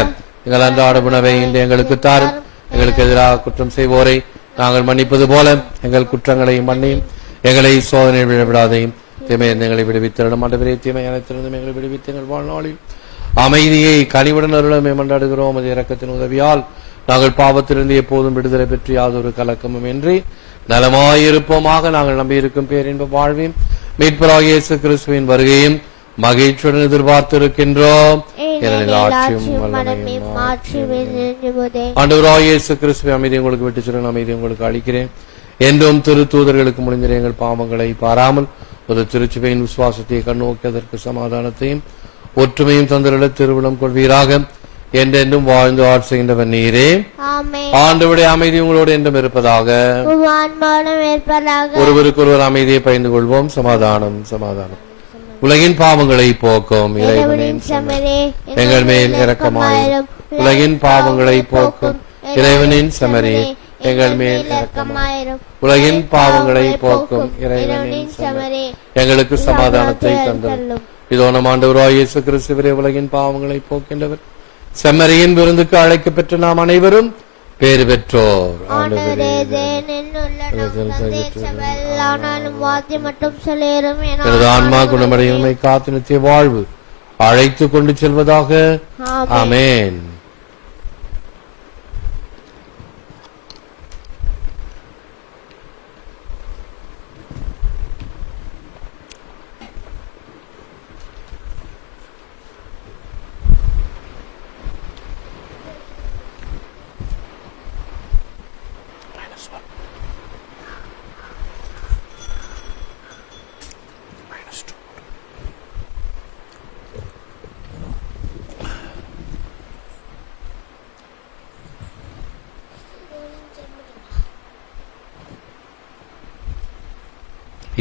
எங்கள் அன்றாட உணவை இன்று எங்களுக்கு தாரும். எங்களுக்கு எதிராக குற்றம் செய்வோரை நாங்கள் மன்னிப்பது போல எங்கள் குற்றங்களை மன்னியும். எங்களை சோதனை விழவிடாதையும் தீமையை எங்களை விடுவித்திடம். ஆண்டவரே, தீமை அனைத்திலிருந்தும் எங்களை விடுவித்து எங்கள் வாழ்நாளில் அமைதியை கனிவுடன் அருளமே மன்றாடுகிறோம். அது இரக்கத்தின் உதவியால் நாங்கள் பாவத்திலிருந்து எப்போதும் விடுதலை பெற்று யாதொரு கலக்கமும் இன்றி நலமாயிருப்போமாக. நாங்கள் நம்பியிருக்கும் பேரின்ப வாழ்வையும் மீட்பராகிய இயேசு கிறிஸ்துவின் வருகையும் மகிழ்ச்சியுடன் எதிர்பார்த்திருக்கின்றோம். ஆண்டவராகிய இயேசு கிறிஸ்துவை அமைதி உங்களுக்கு விட்டு செல்லும், அமைதி உங்களுக்கு அளிக்கிறேன் என்றும் திருத்தூதர்களுக்கு முடிந்த எங்கள் பாவங்களை பாராமல் ஒரு திருச்சபையின் விசுவாசத்தை கண்ணோக்கி அதற்கு சமாதானத்தையும் ஒற்றுமையும் தந்திர திருவிழம் கொள்வீராக. என்றென்றும் வாழ்ந்து ஆட்சி செய்கின்றவர் நீரே. ஆண்டவருடைய அமைதி உங்களோடு என்றும் இருப்பதாக. ஒருவருக்கு ஒருவர் அமைதியை பகிர்ந்து கொள்வோம். சமாதானம் சமாதானம். உலகின் பாவங்களை போக்கும் இறைவனின் செம்மறே, எங்கள் மேல் இரக்கமாயிரும். உலகின் பாவங்களை போக்கும் இறைவனின் செம்மறே, எங்கள் மேல் இரக்கமாயிரும். உலகின் பாவங்களை போக்கும் இறைவனின் செம்மறே, எங்களுக்கு சமாதானத்தை தந்தரும். இதோ நம் ஆண்டவராகிய இயேசு கிறிஸ்துவே உலகின் பாவங்களை போக்கின்றவர். செம்மறியின் விருந்துக்கு அழைக்கப்பெற்ற நாம் அனைவரும் பேறு பெற்றோர். எனது ஆன்மா குணமடையும் காத்து நித்திய வாழ்வு அழைத்து கொண்டு செல்வதாக. ஆமென்.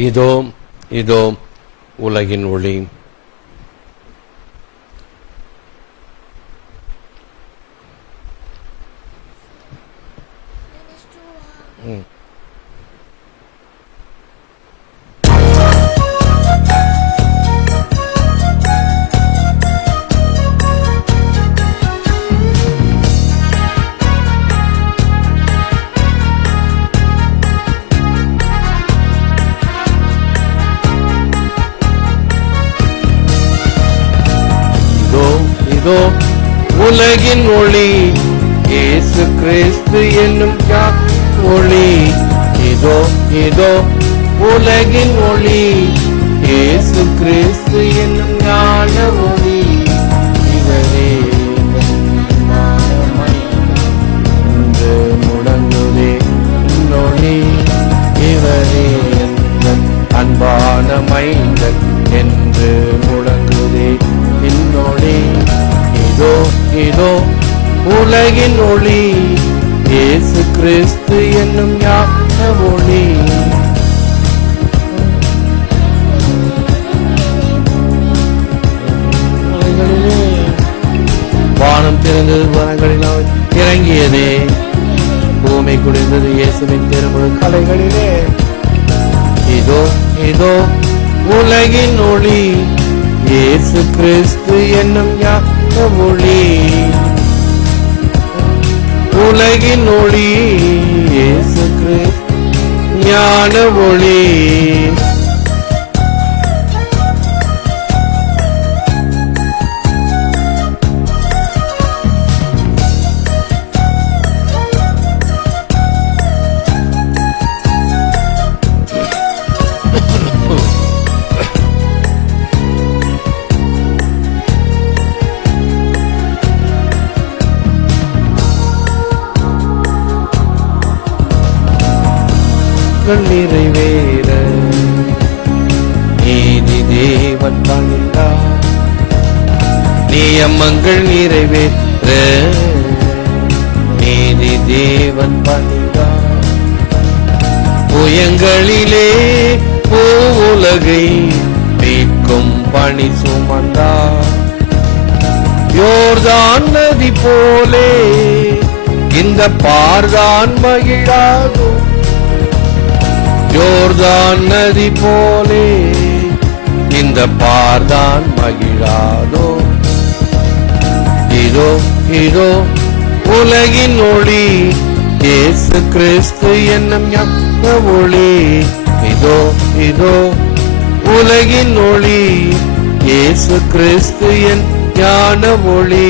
இதோ இதோ உலகின் ஒளி. உலகின் ஒளி இயேசு கிறிஸ்து என்னும் ஒளி. இதோ இதோ உலகின் ஒளி இயேசு கிறிஸ்து என்னும் ஞான ஒளி. இவரே முழங்குதே ஒளி. இவரே அன்பான மைந்தன் என்று முழங்குதே இன்னொளி. இதோ இதோ உலகின் ஒளி இயேசு கிறிஸ்து என்னும் ஞான ஒளி. வானம் திறந்தது, வனங்களில் இறங்கியதே. பூமி குடிந்தது இயேசுவின் திருமுழு கலைகளிலே. இதோ இதோ உலகின் ஒளி இயேசு கிறிஸ்து என்னும் ஞான ஒளி. உலகின் ஒளி இயேசு கிறிஸ்து ஞான ஒளி. நிறைவேற நீதி தேவன் பணிந்தார். நியமங்கள் நிறைவேற்ற நீதி தேவன் பணிந்தார். புயங்களிலே பூவுலகை மீட்கும் பணி சுமந்தார். யோர்தான் நதி போலே இந்த பார்தான் மகிழாதோ, யோர்தான் நதி போலே இந்த பார்தான் மகிழாதோ. இதோ இதோ உலகின் ஒளி இயேசு கிறிஸ்து என்னும் ஞான ஒளி. இதோ இதோ உலகின் ஒளி இயேசு கிறிஸ்து என் ஞான ஒளி.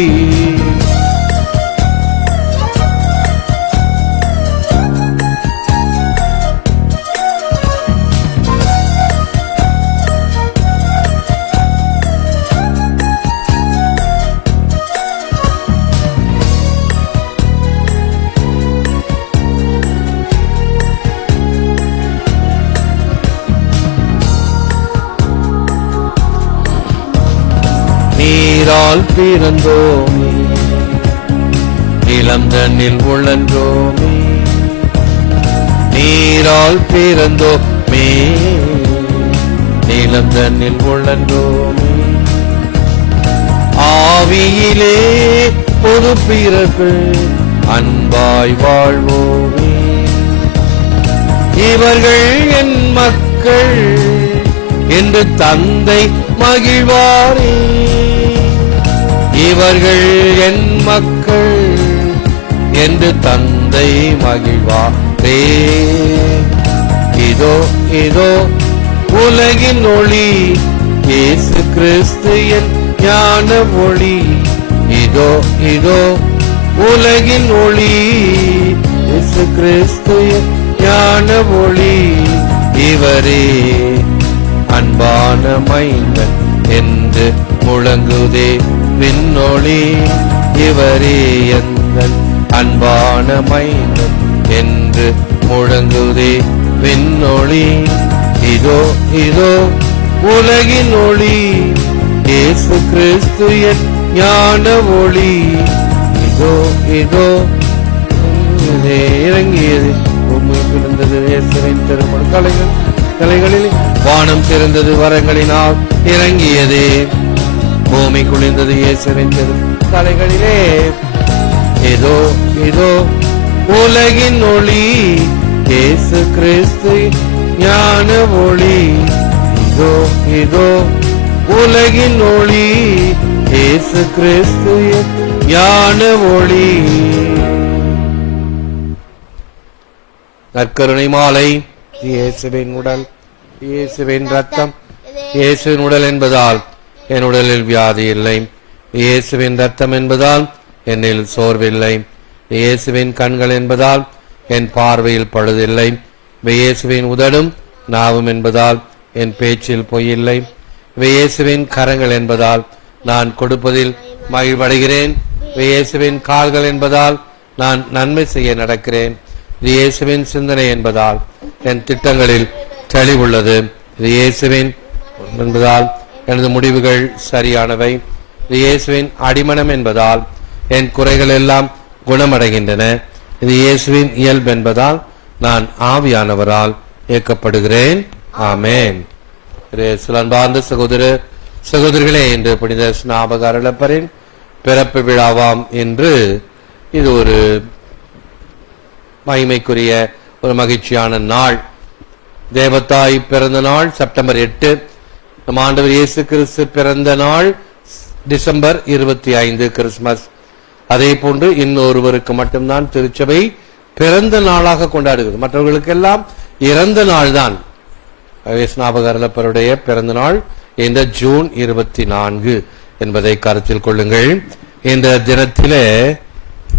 நீரால் பிறந்தோமே, நிலந்தனில் உழன்றோமே. நீரால் பிறந்தோமே, நிலந்தனில் உழன்றோமே. ஆவியிலே பொது பிறப்பு அன்பாய் வாழ்வோமே. இவர்கள் என் மக்கள் என்று தந்தை மகிழ்வாரே. இவர்கள் என் மக்கள் என்று தந்தை மகிழ்வாரே. இதோ இதோ உலகின் ஒளி இயேசு கிறிஸ்து என் ஞான ஒளி. இதோ இதோ உலகின் ஒளி இயேசு கிறிஸ்து என் ஞான ஒளி. இவரே அன்பான மைந்தன் என்று முழங்குதே விண்ணொளி. இவரே எந்தன் அன்பான மைந்தன் என்று முழங்குதே விண்ணொளி. இதோ இதோ உலகின் ஒளி இயேசு கிறிஸ்து என் ஞான ஒளி. இதோ இதோ இறங்கியது பூமி பிறந்தது இயேசுவின் திருமண கலைகளில். வானம் திறந்தது வரங்களினால் இறங்கியதே, பூமி குளிர்ந்தது இயேசுவின் கலைகளிலே. இதோ இதோ உலகின் ஒளி இயேசு கிறிஸ்து ஞான ஒளி. இதோ இதோ உலகின் ஒளி இயேசு கிறிஸ்து ஞான ஒளி. நற்கருணை மாலை. இயேசுவின் உடல் இயேசுவின் ரத்தம். இயேசுவின் உடல் என்பதால் என் உடலில் வியாதி இல்லை. இயேசுவின் ரத்தம் என்பதால் என்னில் சோர்வில்லை. இயேசுவின் கண்கள் என்பதால் என் பார்வையில் பழுதில்லை. இயேசுவின் உதடும் நாவும் என்பதால் என் பேச்சில் பொய்யில்லை. இயேசுவின் கரங்கள் என்பதால் நான் கொடுப்பதில் மகிழ்வடைகிறேன். இயேசுவின் கால்கள் என்பதால் நான் நன்மை செய்ய நடக்கிறேன். இயேசுவின் சிந்தனை என்பதால் என் திட்டங்களில் தெளிவுள்ளது. இயேசுவின் என்பதால் எனது முடிவுகள் சரியானவை. இயேசுவின் அடிமனம் என்பதால் என் குறைகள் எல்லாம் குணமடைகின்றன. இது இயேசுவின் இயல்பு என்பதால் நான் ஆவியானவரால் இயக்கப்படுகிறேன். ஆமென். அன்பார்ந்த சகோதர சகோதரிகளே, இன்று புனித ஸ்நாபக அருளப்பரின் பிறப்பு விழாவாம். என்று இது ஒரு மகிமைக்குரிய ஒரு மகிழ்ச்சியான நாள். தேவதாய் பிறந்த நாள் செப்டம்பர் 8. நம் ஆண்டவர் இயேசு கிறிஸ்து பிறந்த நாள் டிசம்பர் 25 கிறிஸ்துமஸ். அதே போன்று இன்னொருவருக்கு மட்டும்தான் திருச்சபை பிறந்த நாளாக கொண்டாடுகிறது. மற்றவர்களுக்கெல்லாம் இறந்த நாள் தான். ஸ்நாபக அருளப்பருடைய பிறந்த நாள் இந்த ஜூன் 24 என்பதை கருத்தில் கொள்ளுங்கள். இந்த தினத்திலே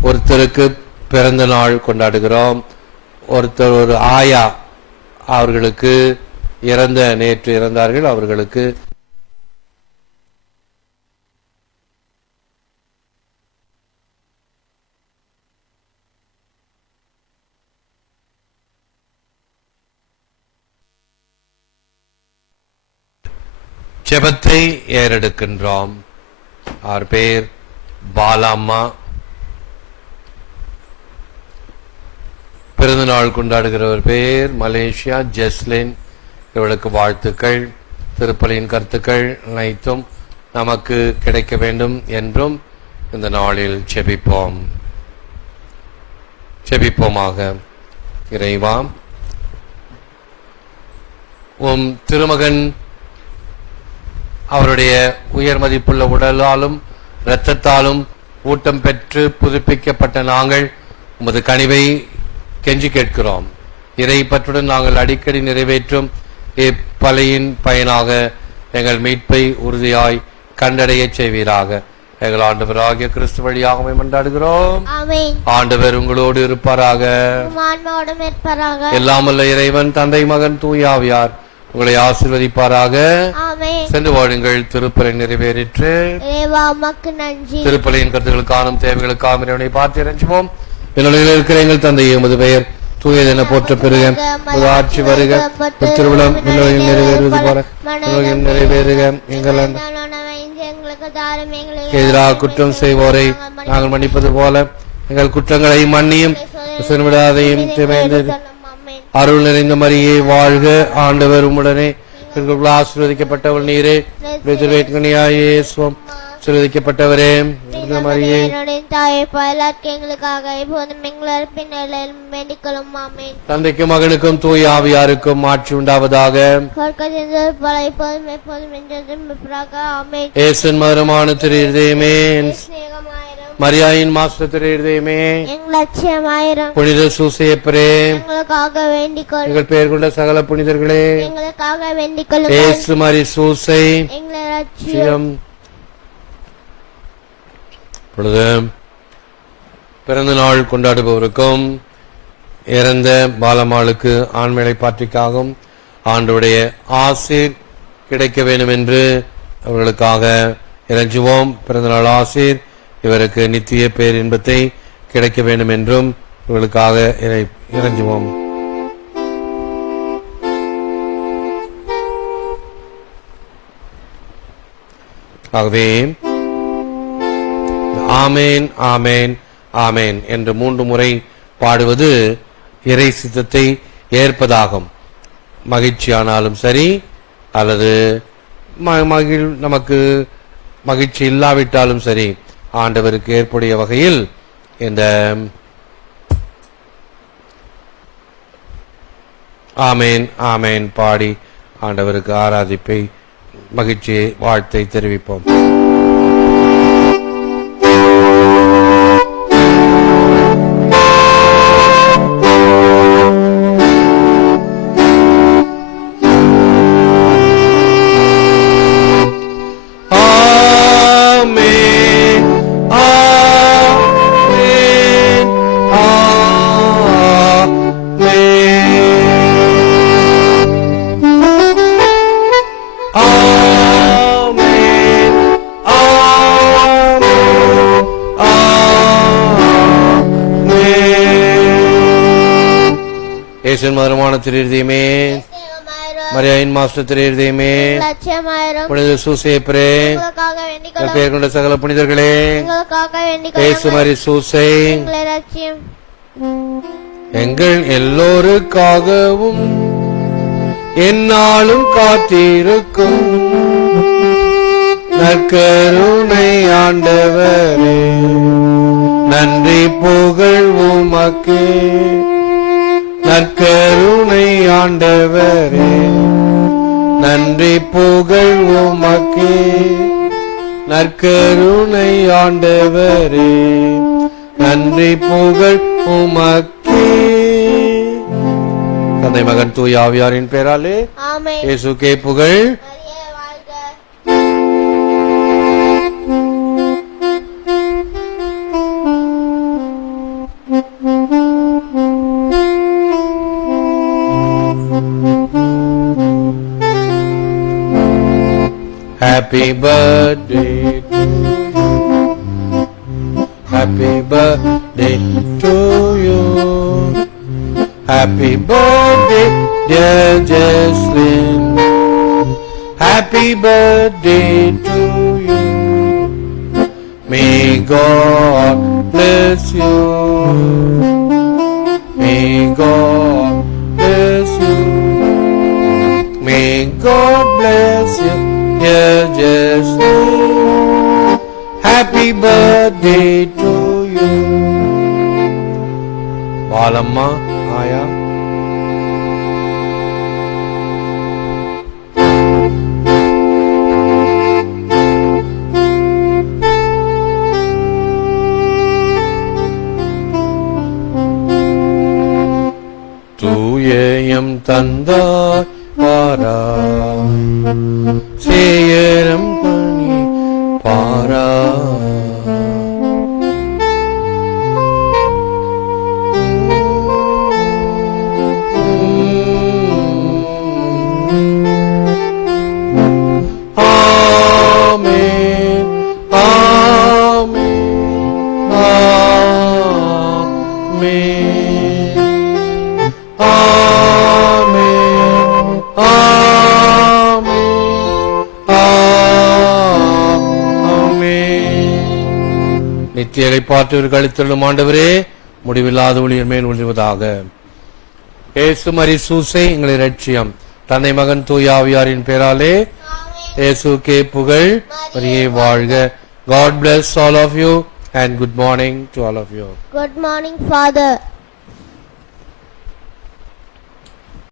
ஒருத்தருக்கு பிறந்த நாள் கொண்டாடுகிறோம். ஒருத்தர் ஒரு ஆயா, அவர்களுக்கு நேற்று இறந்தார்கள். அவர்களுக்கு ஜெபத்தை ஏறெடுக்கின்றோம். அவர் பேர் பாலாம்மா. பிறந்த நாள் கொண்டாடுகிறவர் பேர் மலேசியா ஜெஸ்லின். இவளுக்கு வாழ்த்துக்கள். திருப்பலியின் கருத்துக்கள் அனைத்தும் நமக்கு கிடைக்க வேண்டும் என்றும் இந்த நாளில் செபிப்போமாக. இறைவா, உம் திருமகன் அவருடைய உயர் மதிப்புள்ள உடலாலும் இரத்தத்தாலும் ஊட்டம் பெற்று புதுப்பிக்கப்பட்ட நாங்கள் உமது கனிவை கெஞ்சி கேட்கிறோம். இறை பற்றுடன் நாங்கள் அடிக்கடி நிறைவேற்றும் இப்பலியின் பயனாக எங்கள் மீட்பை உறுதியாய் கண்டடைய செய்வீராக. எங்கள் ஆண்டவராகிய கிறிஸ்து வழியாக மன்றாடுகிறோம். ஆண்டவர் உங்களோடு இருப்பாராக. எல்லாம் வல்ல இறைவன் தந்தை மகன் தூயாவியார் உங்களை ஆசீர்வதிப்பாராக. சென்று வாழுங்கள். திருப்பலி நிறைவேறிற்று. திருப்பலியின் கருத்துக்கள் காணும் தேவைகளுக்காக இறைவனை பார்த்து இறைஞ்சுவோம். என்னுடைய இருக்கிற எங்கள் தந்தையை உமது பெயர் தூயதென போற்ற பெருக, உமது ஆட்சி வருக, திருவிழம் நிறைவேறுவது போல நிறைவேறுக. எங்கள் எதிராக குற்றம் செய்வோரை நாங்கள் மன்னிப்பது போல எங்கள் குற்றங்களை மன்னியும் விடாதையும் அருள் நிறைந்த மரியே வாழ்க. ஆண்டவர் உம்முடனே ஆசீர்வதிக்கப்பட்டவள் நீரே. ஆசீர்வதிக்கப்பட்டவரே மரியே, தந்தைக்கும் மகனுக்கும் தூய ஆவியாருக்கும் ஆட்சி உண்டாவதாக. ஏசன் மதுரமான திரு இருதயமே, மரியாயின் மாஸ்டர் திரு இருதயமே, புனித சூசையப்பரே, எங்கள் பெயர் கொண்ட சகல புனிதர்களே, ஏசு மரி சூசை, பிறந்த நாள் கொண்டாடுபவருக்கும் இறந்த பாலமாளுக்கு ஆண்மேலை பாற்றிக்காகவும் ஆண்டுடைய ஆசீர் கிடைக்க வேண்டும் என்று அவர்களுக்காக இறைஞ்சுவோம். பிறந்த நாள் ஆசீர் இவருக்கு நித்திய பேரின்பத்தை கிடைக்க வேண்டும் என்றும் இவர்களுக்காக இறைஞ்சுவோம். ஆகவே ஆமேன் ஆமேன் ஆமேன் என்று 3 முறை பாடுவது இறை சித்தத்தை ஏற்பதாகும். மகிழ்ச்சியானாலும் சரி அல்லது நமக்கு மகிழ்ச்சி இல்லாவிட்டாலும் சரி, ஆண்டவருக்கு ஏற்புடைய வகையில் இந்த ஆமேன் ஆமேன் பாடி ஆண்டவருக்கு ஆராதிப்பை மகிழ்ச்சியை வாழ்த்தை தெரிவிப்போம். மதுரமான திரு இருதயமே, மரியாயின் மாஸ்டர் திரு இருதயமே, புனித சூசையப்பரே, பெயர் கொண்ட சகல புனிதர்களே, ஏசு மரி சூசை, எங்கள் எல்லோருக்காகவும் எந்நாளும் காத்திருக்கும் நற்கருணை ஆண்டவரே, நன்றி புகழ் உமக்கே. நற்கருணை ஆண்டவரே, நன்றி புகழ் உமக்கே. நற்கருணை ஆண்டவரே, நன்றி புகழ் உமக்கே. தந்தை மகன் தூய ஆவியாரின் பெயராலே இயேசுக்கே புகழ். Happy birthday to you. Happy birthday to you. Happy birthday, dear Jesslyn. Happy birthday to you. May God bless you. May God bless you. May God bless Jesus' name. Happy birthday to you. Balamma ஆயா. தூயம் தந்தாய் பாரா சேயரம் பணி பாரா. ஆமென் ஆமென் ஆமென் நித்திய இளைப்பாற்றவர்கள் அளித்தருளும் ஆண்டவரே, முடிவில்லாத ஊழியர் மேல் ஒழிவதாக. இயேசு மரி சூசை எங்களை ரட்சியம். தன்னை மகன் தூய ஆவியாரின் பேராலே இயேசுக்கே புகழ். மரியே வாழ்க. God bless all of you and good morning to all of you. Good morning, Father.